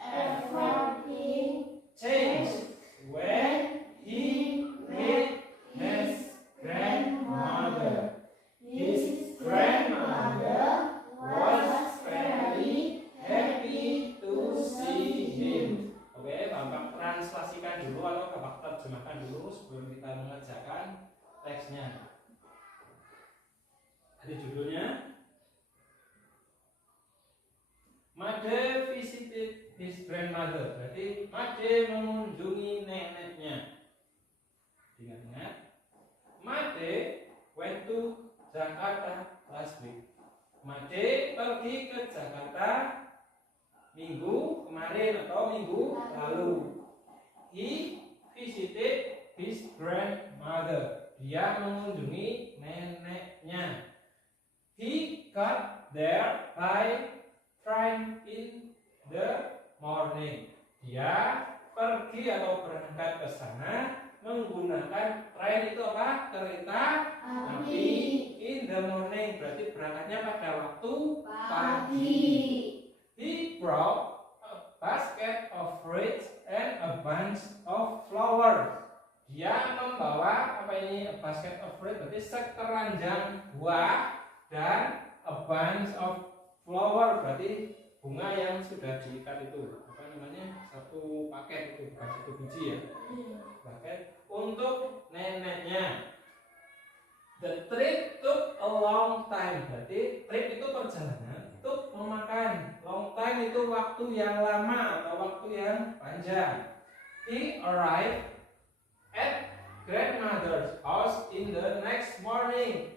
everything changed when he met his grandmother. His grandmother was very happy to see him. Oke, Bapak translasikan dulu atau Bapak terjemahkan dulu sebelum kita mengerjakan teksnya. Tadi judulnya Made visited his grandmother. Berarti Made mengunjungi neneknya. Ingat-ingat. Made went to Jakarta last week. Made pergi ke Jakarta minggu kemarin atau minggu lalu. He visited his grandmother. Dia mengunjungi neneknya. He got there by train in the morning. Dia pergi atau berangkat ke sana menggunakan train itu apa? Kereta api. In the morning berarti berangkatnya pada waktu pagi. He brought a basket of fruits and a bunch of flowers. Dia membawa apa ini? A basket of fruit berarti sekeranjang buah dan a bunch of flower berarti bunga yang sudah diikat itu. Apa namanya? Satu paket itu, bukan satu biji ya. Paket untuk neneknya. The trip took a long time. Berarti trip itu perjalanan, took memakan. Long time itu waktu yang lama atau waktu yang panjang. He arrived at grandmother's house in the next morning.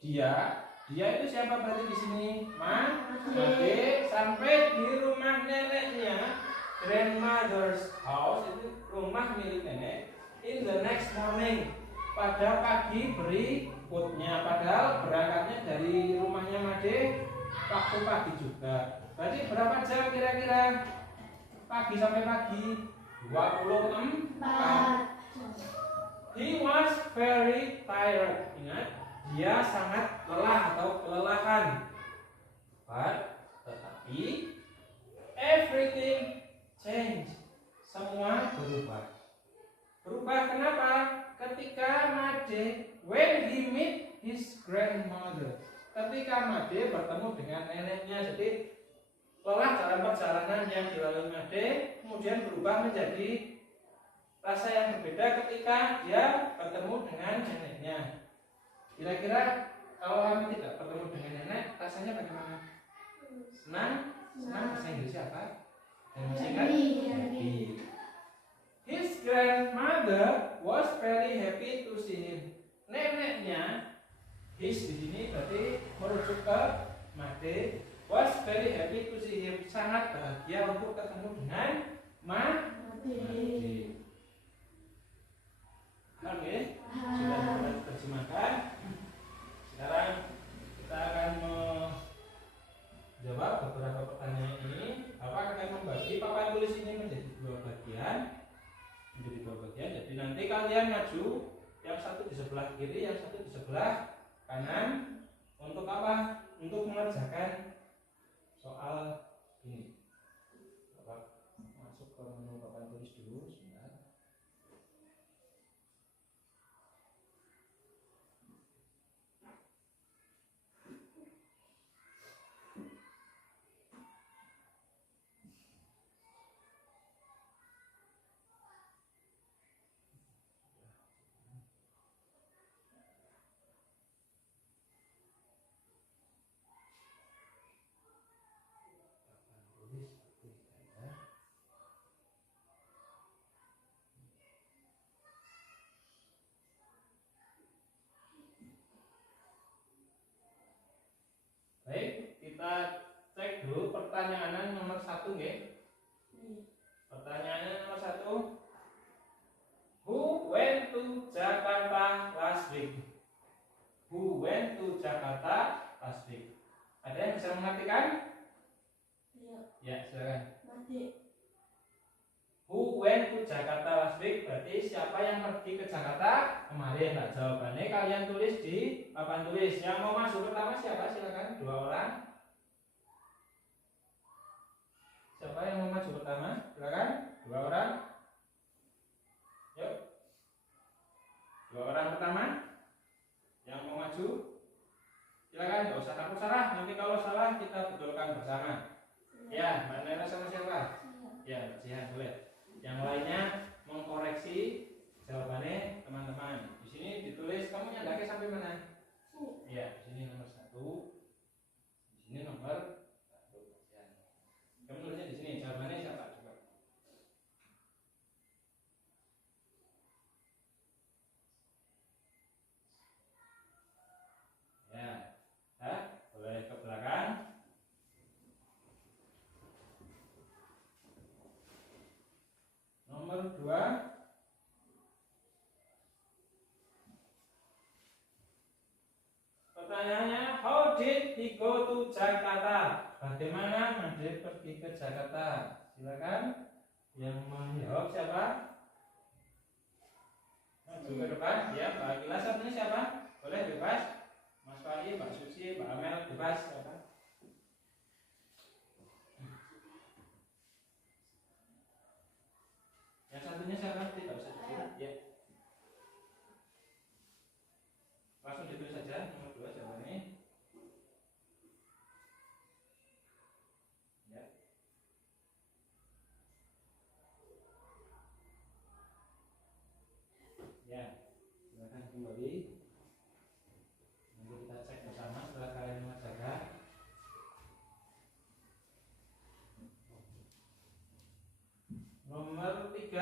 Dia itu siapa berarti di sini? Made sampai di rumah neneknya. Grandmother's house itu rumah milik nenek. In the next morning, pada pagi berikutnya. Padahal berangkatnya dari rumahnya Made waktu pagi juga. Berarti berapa jam kira-kira? Pagi sampai pagi 24. He was very tired. Ingat, dia sangat lelah atau kelelahan. Tetapi everything changed. Semua berubah. Berubah kenapa? Ketika Made, when he meet his grandmother. Ketika Made bertemu dengan neneknya. Jadi lelah dalam perjalanan yang dilalui Made kemudian berubah menjadi rasa yang berbeda ketika dia bertemu dengan neneknya. Kira-kira kalau kami tidak bertemu dengan nenek, rasanya bagaimana? Senang? Senang bahasa Inggrisnya apa? Dan masih ingat? Happy. His grandmother was very happy to see him. Neneknya, his di sini berarti merujuk ke Made, was very happy to see him. Sangat bahagia untuk ketemu dengan Made. Oke, sudah diterjemahkan. Sekarang kita akan menjawab beberapa pertanyaan ini. Bapak akan membagi papan tulis ini menjadi dua bagian. Jadi nanti kalian maju, yang satu di sebelah kiri, yang satu di sebelah kanan. Untuk apa? Untuk mengerjakan soal ini. Bapak masuk ke menu papan tulis dulu sebentar. Baik, kita cek dulu pertanyaan nomor 1 nggih. Pertanyaan nomor 1. Who went to Jakarta last week? Who went to Jakarta last week? Ada yang bisa mengartikan? Ya, silakan. Who went to Jakarta last week? Berarti siapa yang pergi ke Jakarta kemarin? Nah, jawabannya kalian tulis di papan tulis. Yang mau masuk pertama siapa? Silakan, 2 orang. Siapa yang mau maju pertama? Silakan, 2 orang. Yuk. 2 orang pertama. Yang mau maju? Silakan, nggak usah takut salah. Nanti kalau salah kita betulkan bersama. Ya, Mbak Nela sama siapa? Ya, Mbak Jihan, boleh. Yang lainnya mengkoreksi jawabannya teman-teman. Di sini ditulis kamu nyandaknya sampai mana? Iya, di sini nomor 1. Di sini nomor 1. Kamu tulisnya di sini. Jawabannya siapa? Coba. Ya, boleh ke belakang. Nomor 2. Pertanyaannya, how did he go to Jakarta? Bagaimana Made pergi ke Jakarta? Silakan. Yang menjawab siapa? Maju ke depan. Ya, Mbak Akila satunya siapa? Boleh bebas. Mas Fahri, Mbak Susi, Mbak Amel, bebas. Silakan. Nomor 3.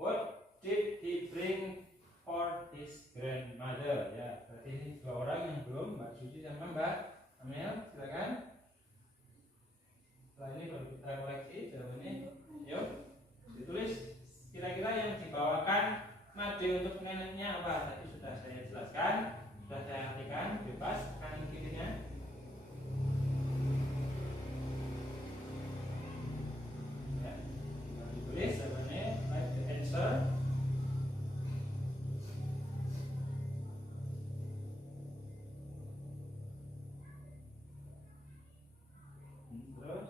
What did he bring for his grandmother? Ya, berarti ini dua orang yang belum, Mbak Suci sama Mbak Amel, silakan. Setelah ini baru kita koleksi jawabannya. Yuk, ditulis kira-kira yang dibawakan Made untuk neneknya apa? Tadi sudah saya jelaskan, sudah saya artikan, bebas kanan kirinya. Ya, ditulis jawabannya, write the answer. Terus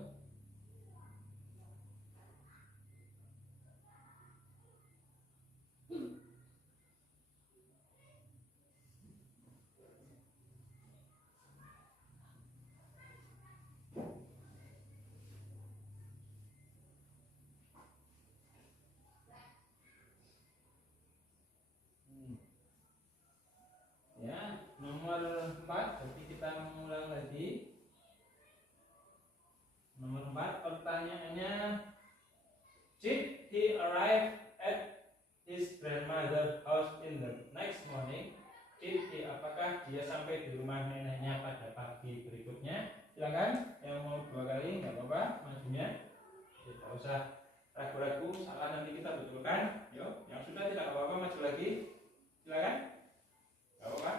ya, nomor 4, berarti kita mengulang lagi. Nomor 4, pertanyaannya, did he arrive at his grandmother's house in the next morning? Did he, apakah dia sampai di rumah neneknya pada pagi berikutnya? Silakan, yang mau 2 kali nggak apa-apa, majunya. Tidak usah ragu-ragu, salah nanti kita betulkan. Yuk, yang sudah tidak apa-apa, maju lagi. Silakan. Gak apa-apa.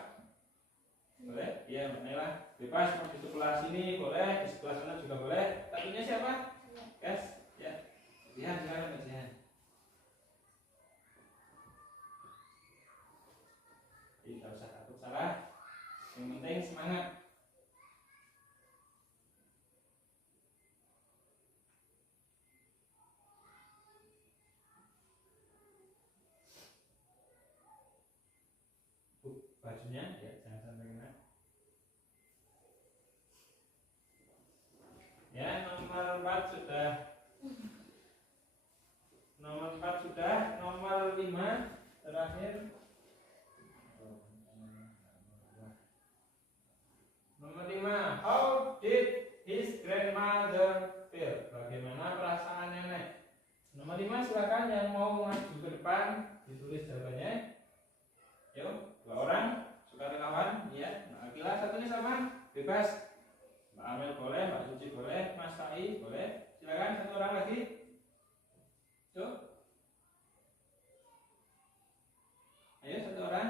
Boleh? Iya, Mbak Nela. Bebas mau di sebelah sini boleh, di sebelah sana juga boleh. Tadinya siapa? Guys, ya. Jihan, silakan Mbak Jihan. Tidak usah takut salah. Yang penting semangat. Bajunya ya, jangan sampai kena. Ya, nomor 4 sudah. Nomor 4 sudah. Nomor 5 terakhir. Nomor 5. How did his grandmother feel? Bagaimana perasaan nenek? Nomor 5, silakan yang mau maju ke depan ditulis jawabannya. Yuk, 2 orang sukarelawan, ya. Mbak Akila satunya sama, bebas. Mbak Amel boleh, Mbak Suci boleh, Mas Sai boleh. Silakan 1 orang lagi. Yuk. Ayo 1 orang,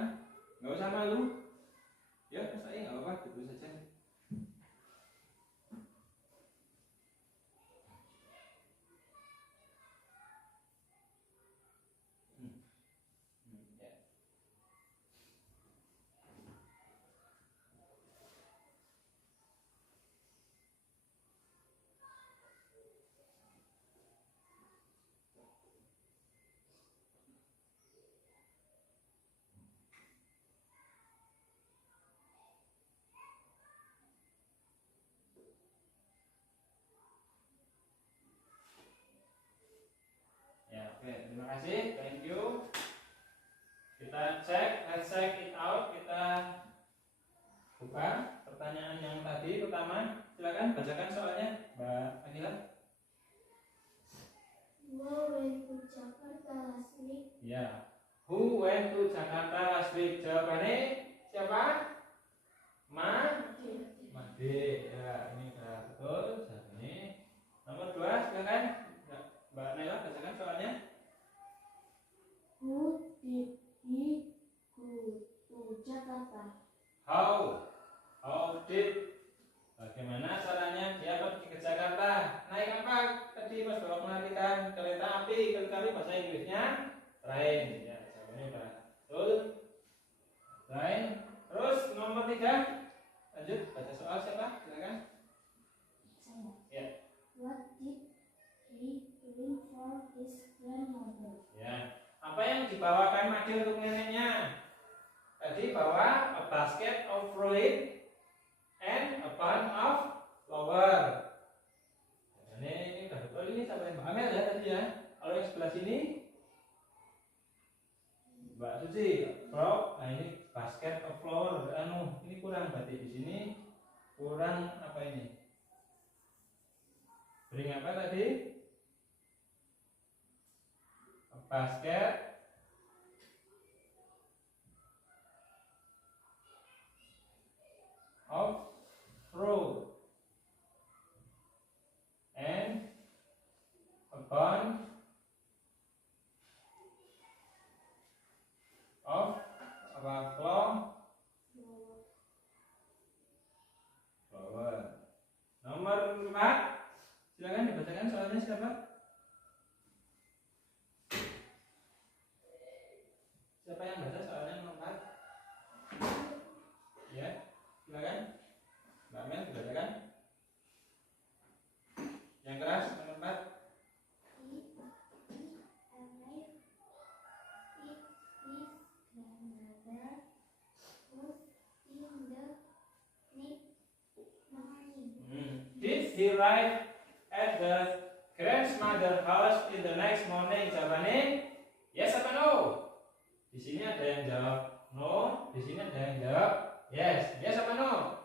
nggak usah malu. Yuk, Mas Sai nggak apa-apa, ditulis saja. Ya, oke, terima kasih, thank you. Kita cek, let's check it out. Kita buka pertanyaan yang tadi pertama. Silakan bacakan soalnya, Mbak Akila. Who went to Jakarta last week? Ya, who went to Jakarta last week? Jawabannya siapa? Made. Ya, ini sudah betul. Jawabannya nomor 2, silakan Mbak Nela bacakan soalnya. Who did he go to Jakarta? How did, bagaimana caranya dia pergi ke Jakarta? Naik apa? Tadi Mas Bapak menarikkan kereta api, kali bahasa Inggrisnya train. Ya, jawabannya udah betul. Train. Terus nomor 3, lanjut baca soal siapa? Silakan. Saya. Ya. What did he bring for his grandmother? Ya. Apa yang dibawakan Made untuk neneknya? Tadi bawa a basket of fruit and a bunch of flower. Ini udah betul, ini sampai Mbak Amel ya tadi ya. Kalau yang sebelah sini Mbak Suci, bro, nah ini basket of flower. Ini kurang berarti di sini kurang apa ini? Bring apa tadi? basket of fruit and a bunch of flower. Nomor 4, silakan dibacakan soalnya siapa? Siapa yang baca soalnya nomor 4? Ya, silakan. Mbak Mel dibacakan. Yang keras nomor 4. Did he arrive at the grandmother house in the next morning? Jawabannya yes atau no? Di sini ada yang jawab no, di sini ada yang jawab yes. Yes apa no?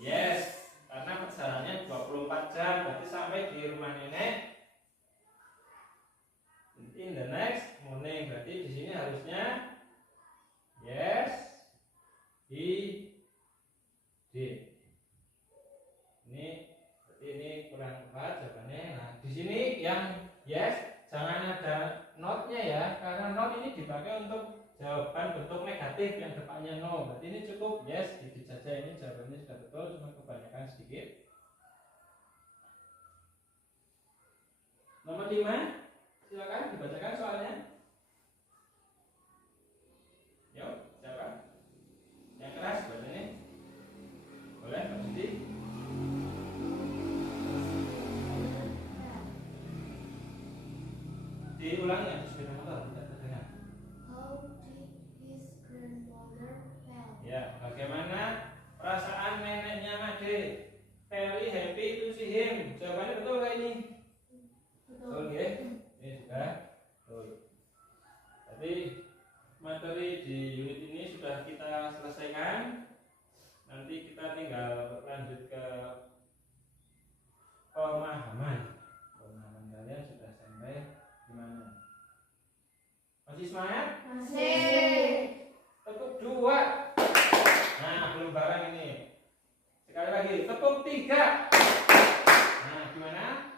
Yes, karena perjalanannya 24 jam, berarti sampai di rumah nenek in the next morning. Berarti di sini harusnya yes, he did. Ini kurang tepat jawabannya. Nah, di sini yang yes jangan ada not-nya ya, karena not ini dipakai untuk jawaban bentuk negatif yang depannya no. Berarti ini cukup yes, dikit saja. Ini jawabannya sudah betul, cuma kebanyakan sedikit. Nomor 5, silakan dibacakan soalnya. Yuk, siapa? Yang keras bacanya. Boleh, Pak Siti? Diulangi ya, sepeda motor tidak terdengar. How did his grandmother feel? Ya, bagaimana perasaan neneknya Made? Very happy to see him. Jawabannya betul nggak ini? Betul ya? Ini sudah betul. Jadi materi di unit ini sudah kita selesaikan. Nanti kita tinggal lanjut ke pemahaman. Pemahaman kalian sudah sampai gimana? Masih semangat? Masih. Tepuk 2. Nah, belum bareng ini. Sekali lagi, tepuk 3. Nah, gimana?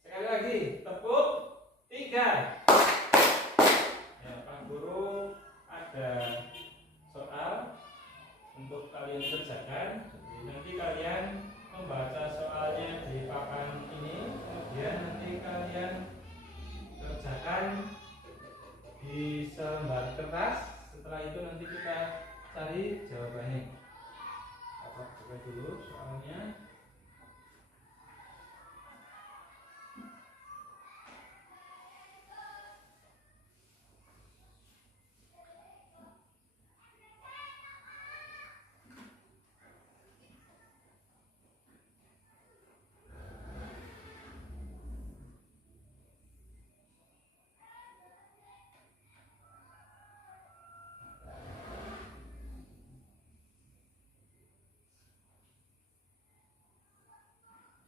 Sekali lagi, tepuk 3. Ya, Pak Guru ada soal untuk kalian kerjakan. Jadi nanti kalian membaca soalnya di papan ini, kemudian nanti kalian kerjakan di selembar kertas. Setelah itu nanti kita cari jawabannya. Apa coba dulu soalnya.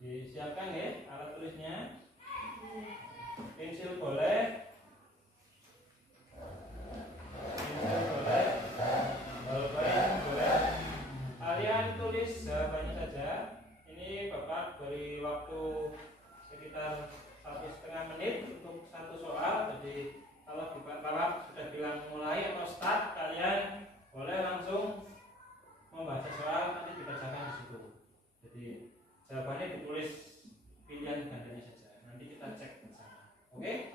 Disiapkan ya alat tulisnya. Pensil boleh. Pensil boleh. Bolpen boleh. Kalian tulis jawabannya saja. Ini Bapak beri waktu sekitar 1,5 menit untuk satu soal. Jadi kalau Bapak sudah bilang mulai atau start, kalian boleh langsung membaca soal, nanti dibacakan di situ. Jadi jawabannya ditulis pilihan gandanya saja. Nanti kita cek bersama. Oke?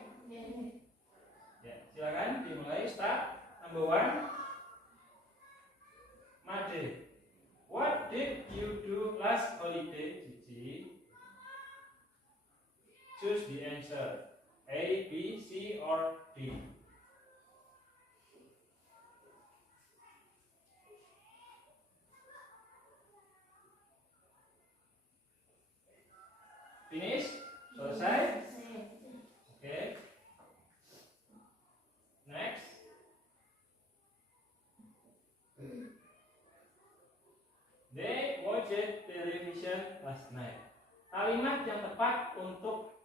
Ya, silakan dimulai. Start. Number 1. Made, what did you do last holiday, Cici? Choose the answer. A, B, C, or D. Finish? Selesai? Okay. Next. They watched television last night. Kalimat yang tepat untuk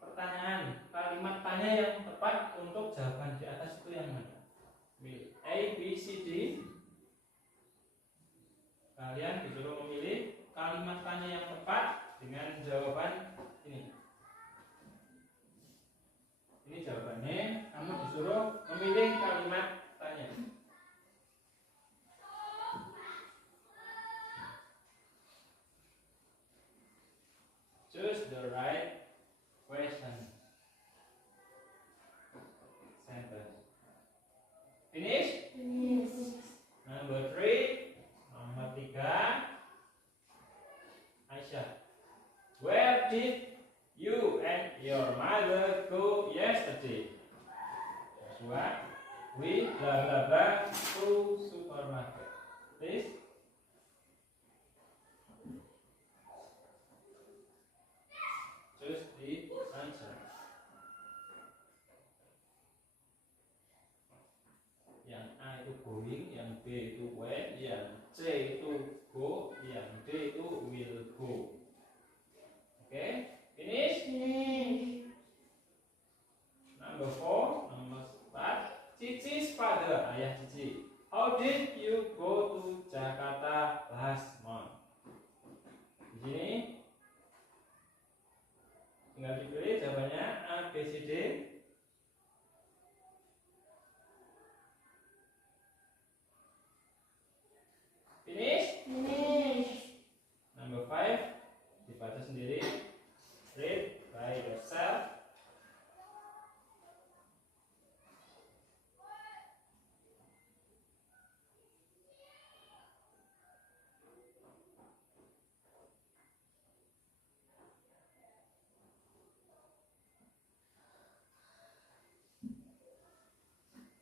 pertanyaan, kalimat tanya yang tepat untuk jawaban di atas itu yang mana? A, B, C, D. Kalian disuruh memilih kalimat tanya yang tepat dengan jawaban ini. Ini jawabannya, kamu disuruh memilih kalimat tanya. Choose the right question. Sentence. Finish? Yes. Number 3. Nomor 3. Aisyah. Where did you and your mother go yesterday? Joshua. We blah blah blah to supermarket. Please. Choose the answer. Yang A itu going, yang B itu went, yang C itu go, yang D itu will go. Oke, finish? Yes. Number 4, nomor 4. Cici's father, ayah Cici. How did you go to Jakarta last month? Di sini tinggal dipilih jawabannya A, B, C, D. Finish? Finish. Number 5, dibaca sendiri. Read by yourself.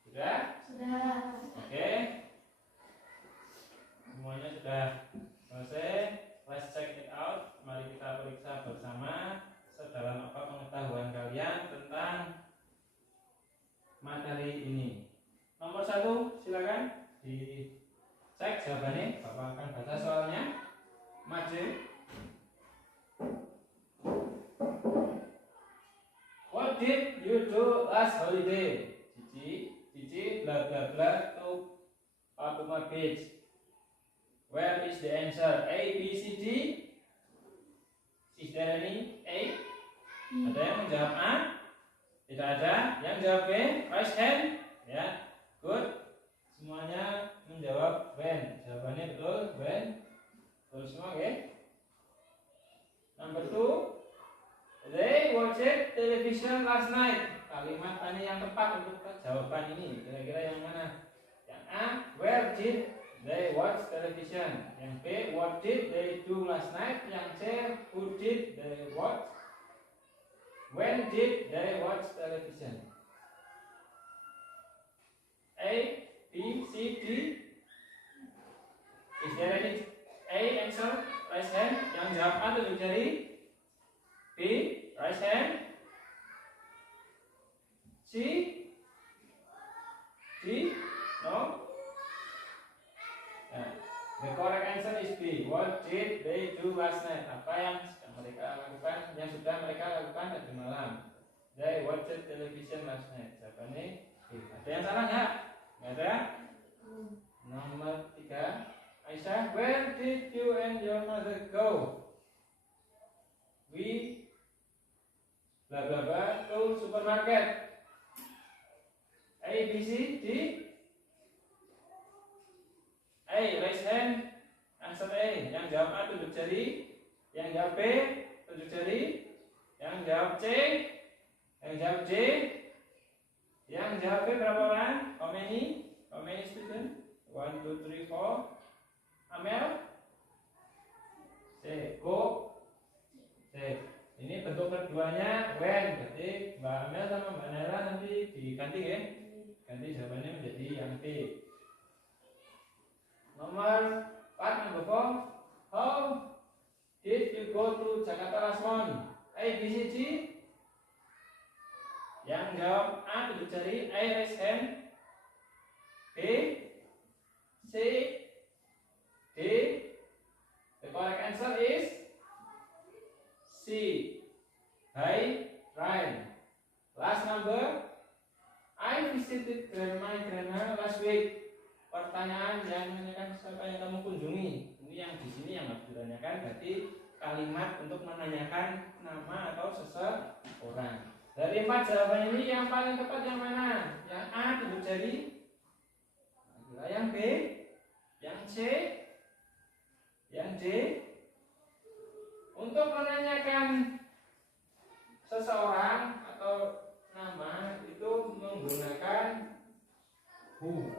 Sudah? Sudah. Oke. Semuanya sudah selesai. Let's check it out. Mari kita periksa bersama sedalam apa pengetahuan kalian tentang materi ini. Nomor 1, silakan dicek jawabannya. Bapak akan baca soalnya. Maju. What did you do last holiday? Cici bla bla bla to Patuma Beach. Where is the answer? A, B, C, D? Is there any A? Ada yang menjawab A? Tidak ada. Yang jawab B? Raise hand. Ya, good. Semuanya menjawab when. Jawabannya betul, when. Betul semua, oke? Number 2. They watched television last night. Kalimat tanya yang tepat untuk jawaban ini. Kira-kira yang mana? Yang A, where did they watch television? Yang B, what did they do last night? Yang C, who did they watch? When did they watch television? A, B, C, D. Is there any A answer? Raise hand. Yang jawab A tunjuk jari. B, raise hand. C, D, no. Nah, the correct answer is B. What did they do last night? Apa yang mereka lakukan, yang sudah mereka lakukan tadi malam? They watched television last night. Jawabannya B. Ada yang salah nggak? Nggak ada. Nomor 3, Aisyah, where did you and your mother go? We bla bla bla to supermarket. A, B, C, D. A, raise hand. Answer A. Yang jawab A tunjuk jari. Yang jawab B tunjuk jari. Yang jawab C. Yang jawab D. Yang jawab B berapa orang? How many? How many student? 1, 2, 3, 4. Amel? C. Go. C. Ini bentuk keduanya when. Berarti Mbak Amel sama Mbak Nela nanti diganti ya. Ganti jawabannya menjadi yang B. Nomor 4, number 4. How did you go to Jakarta last month? A, B, C, D. Yang jawab A tunjuk jari. A, raise hand. B, C, D. The correct answer is C. Hai, right. grandma, grandma last week? Pertanyaan yang menanyakan siapa yang kamu kunjungi. Ini yang di sini yang harus ditanyakan. Berarti kalimat untuk menanyakan nama atau seseorang. Dari 4 jawaban ini yang paling tepat yang mana? Yang A tunjuk jari. Yang B, yang C, yang D. Untuk menanyakan seseorang atau nama itu menggunakan who.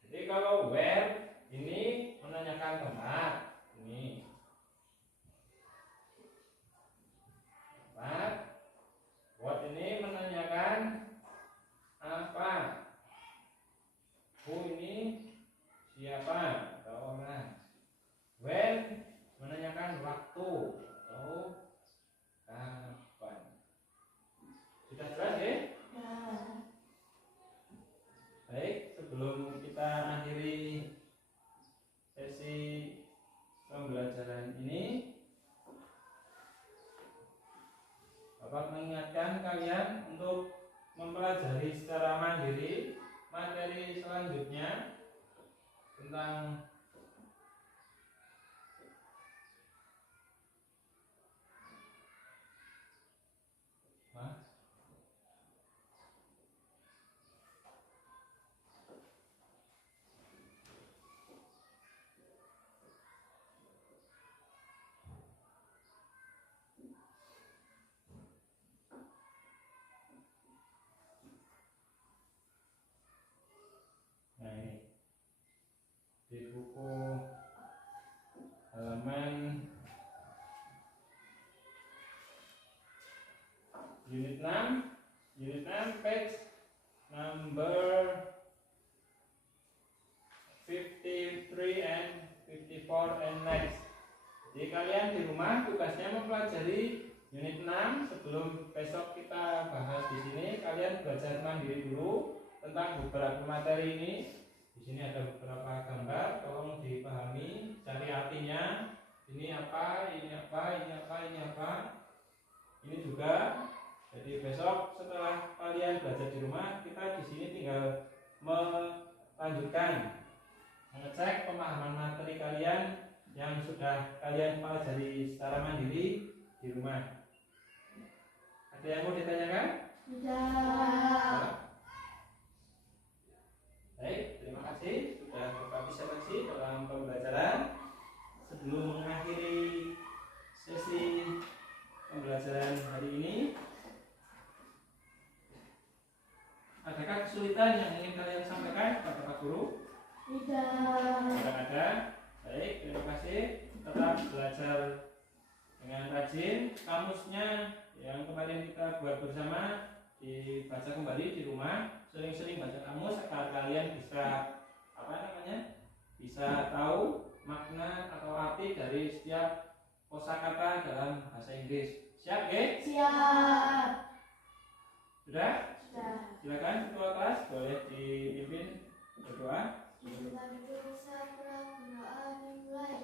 Jadi kalau where ini menanyakan tempat, ini tempat. What ini menanyakan apa. Who ini siapa atau orang. When menanyakan waktu atau kapan. Sudah jelas ya? Ya. Baik, sebelum kita akhiri sesi pembelajaran ini, Bapak mengingatkan kalian untuk mempelajari secara mandiri materi selanjutnya tentang nah ini di buku halaman unit 6 page number 53 and 54 and next. Jadi kalian di rumah tugasnya mempelajari unit 6. Sebelum besok kita bahas di sini, kalian belajar mandiri dulu tentang beberapa materi ini. Di sini ada beberapa gambar, tolong dipahami, cari artinya. Ini apa, ini apa, ini apa, ini apa. Ini juga. Jadi besok setelah kalian belajar di rumah, kita di sini tinggal melanjutkan mengecek pemahaman materi kalian yang sudah kalian pelajari secara mandiri di rumah. Ada yang mau ditanyakan? Tidak. Baik, terima kasih sudah berpartisipasi dalam pembelajaran. Sebelum mengakhiri sesi pembelajaran hari ini, adakah kesulitan yang ingin kalian sampaikan kepada Pak Guru? Tidak. Tidak ada. Baik, terima kasih. Tetap belajar dengan rajin. Kamusnya yang kemarin kita buat bersama dibaca kembali di rumah. Sering-sering baca kamus agar kalian bisa bisa tahu makna atau arti dari setiap kosakata dalam bahasa Inggris. Siap, ya? Siap. Sudah? Sudah. Silakan ketua kelas boleh dipimpin berdoa. Bismillahirrahmanirrahim. Doa dimulai.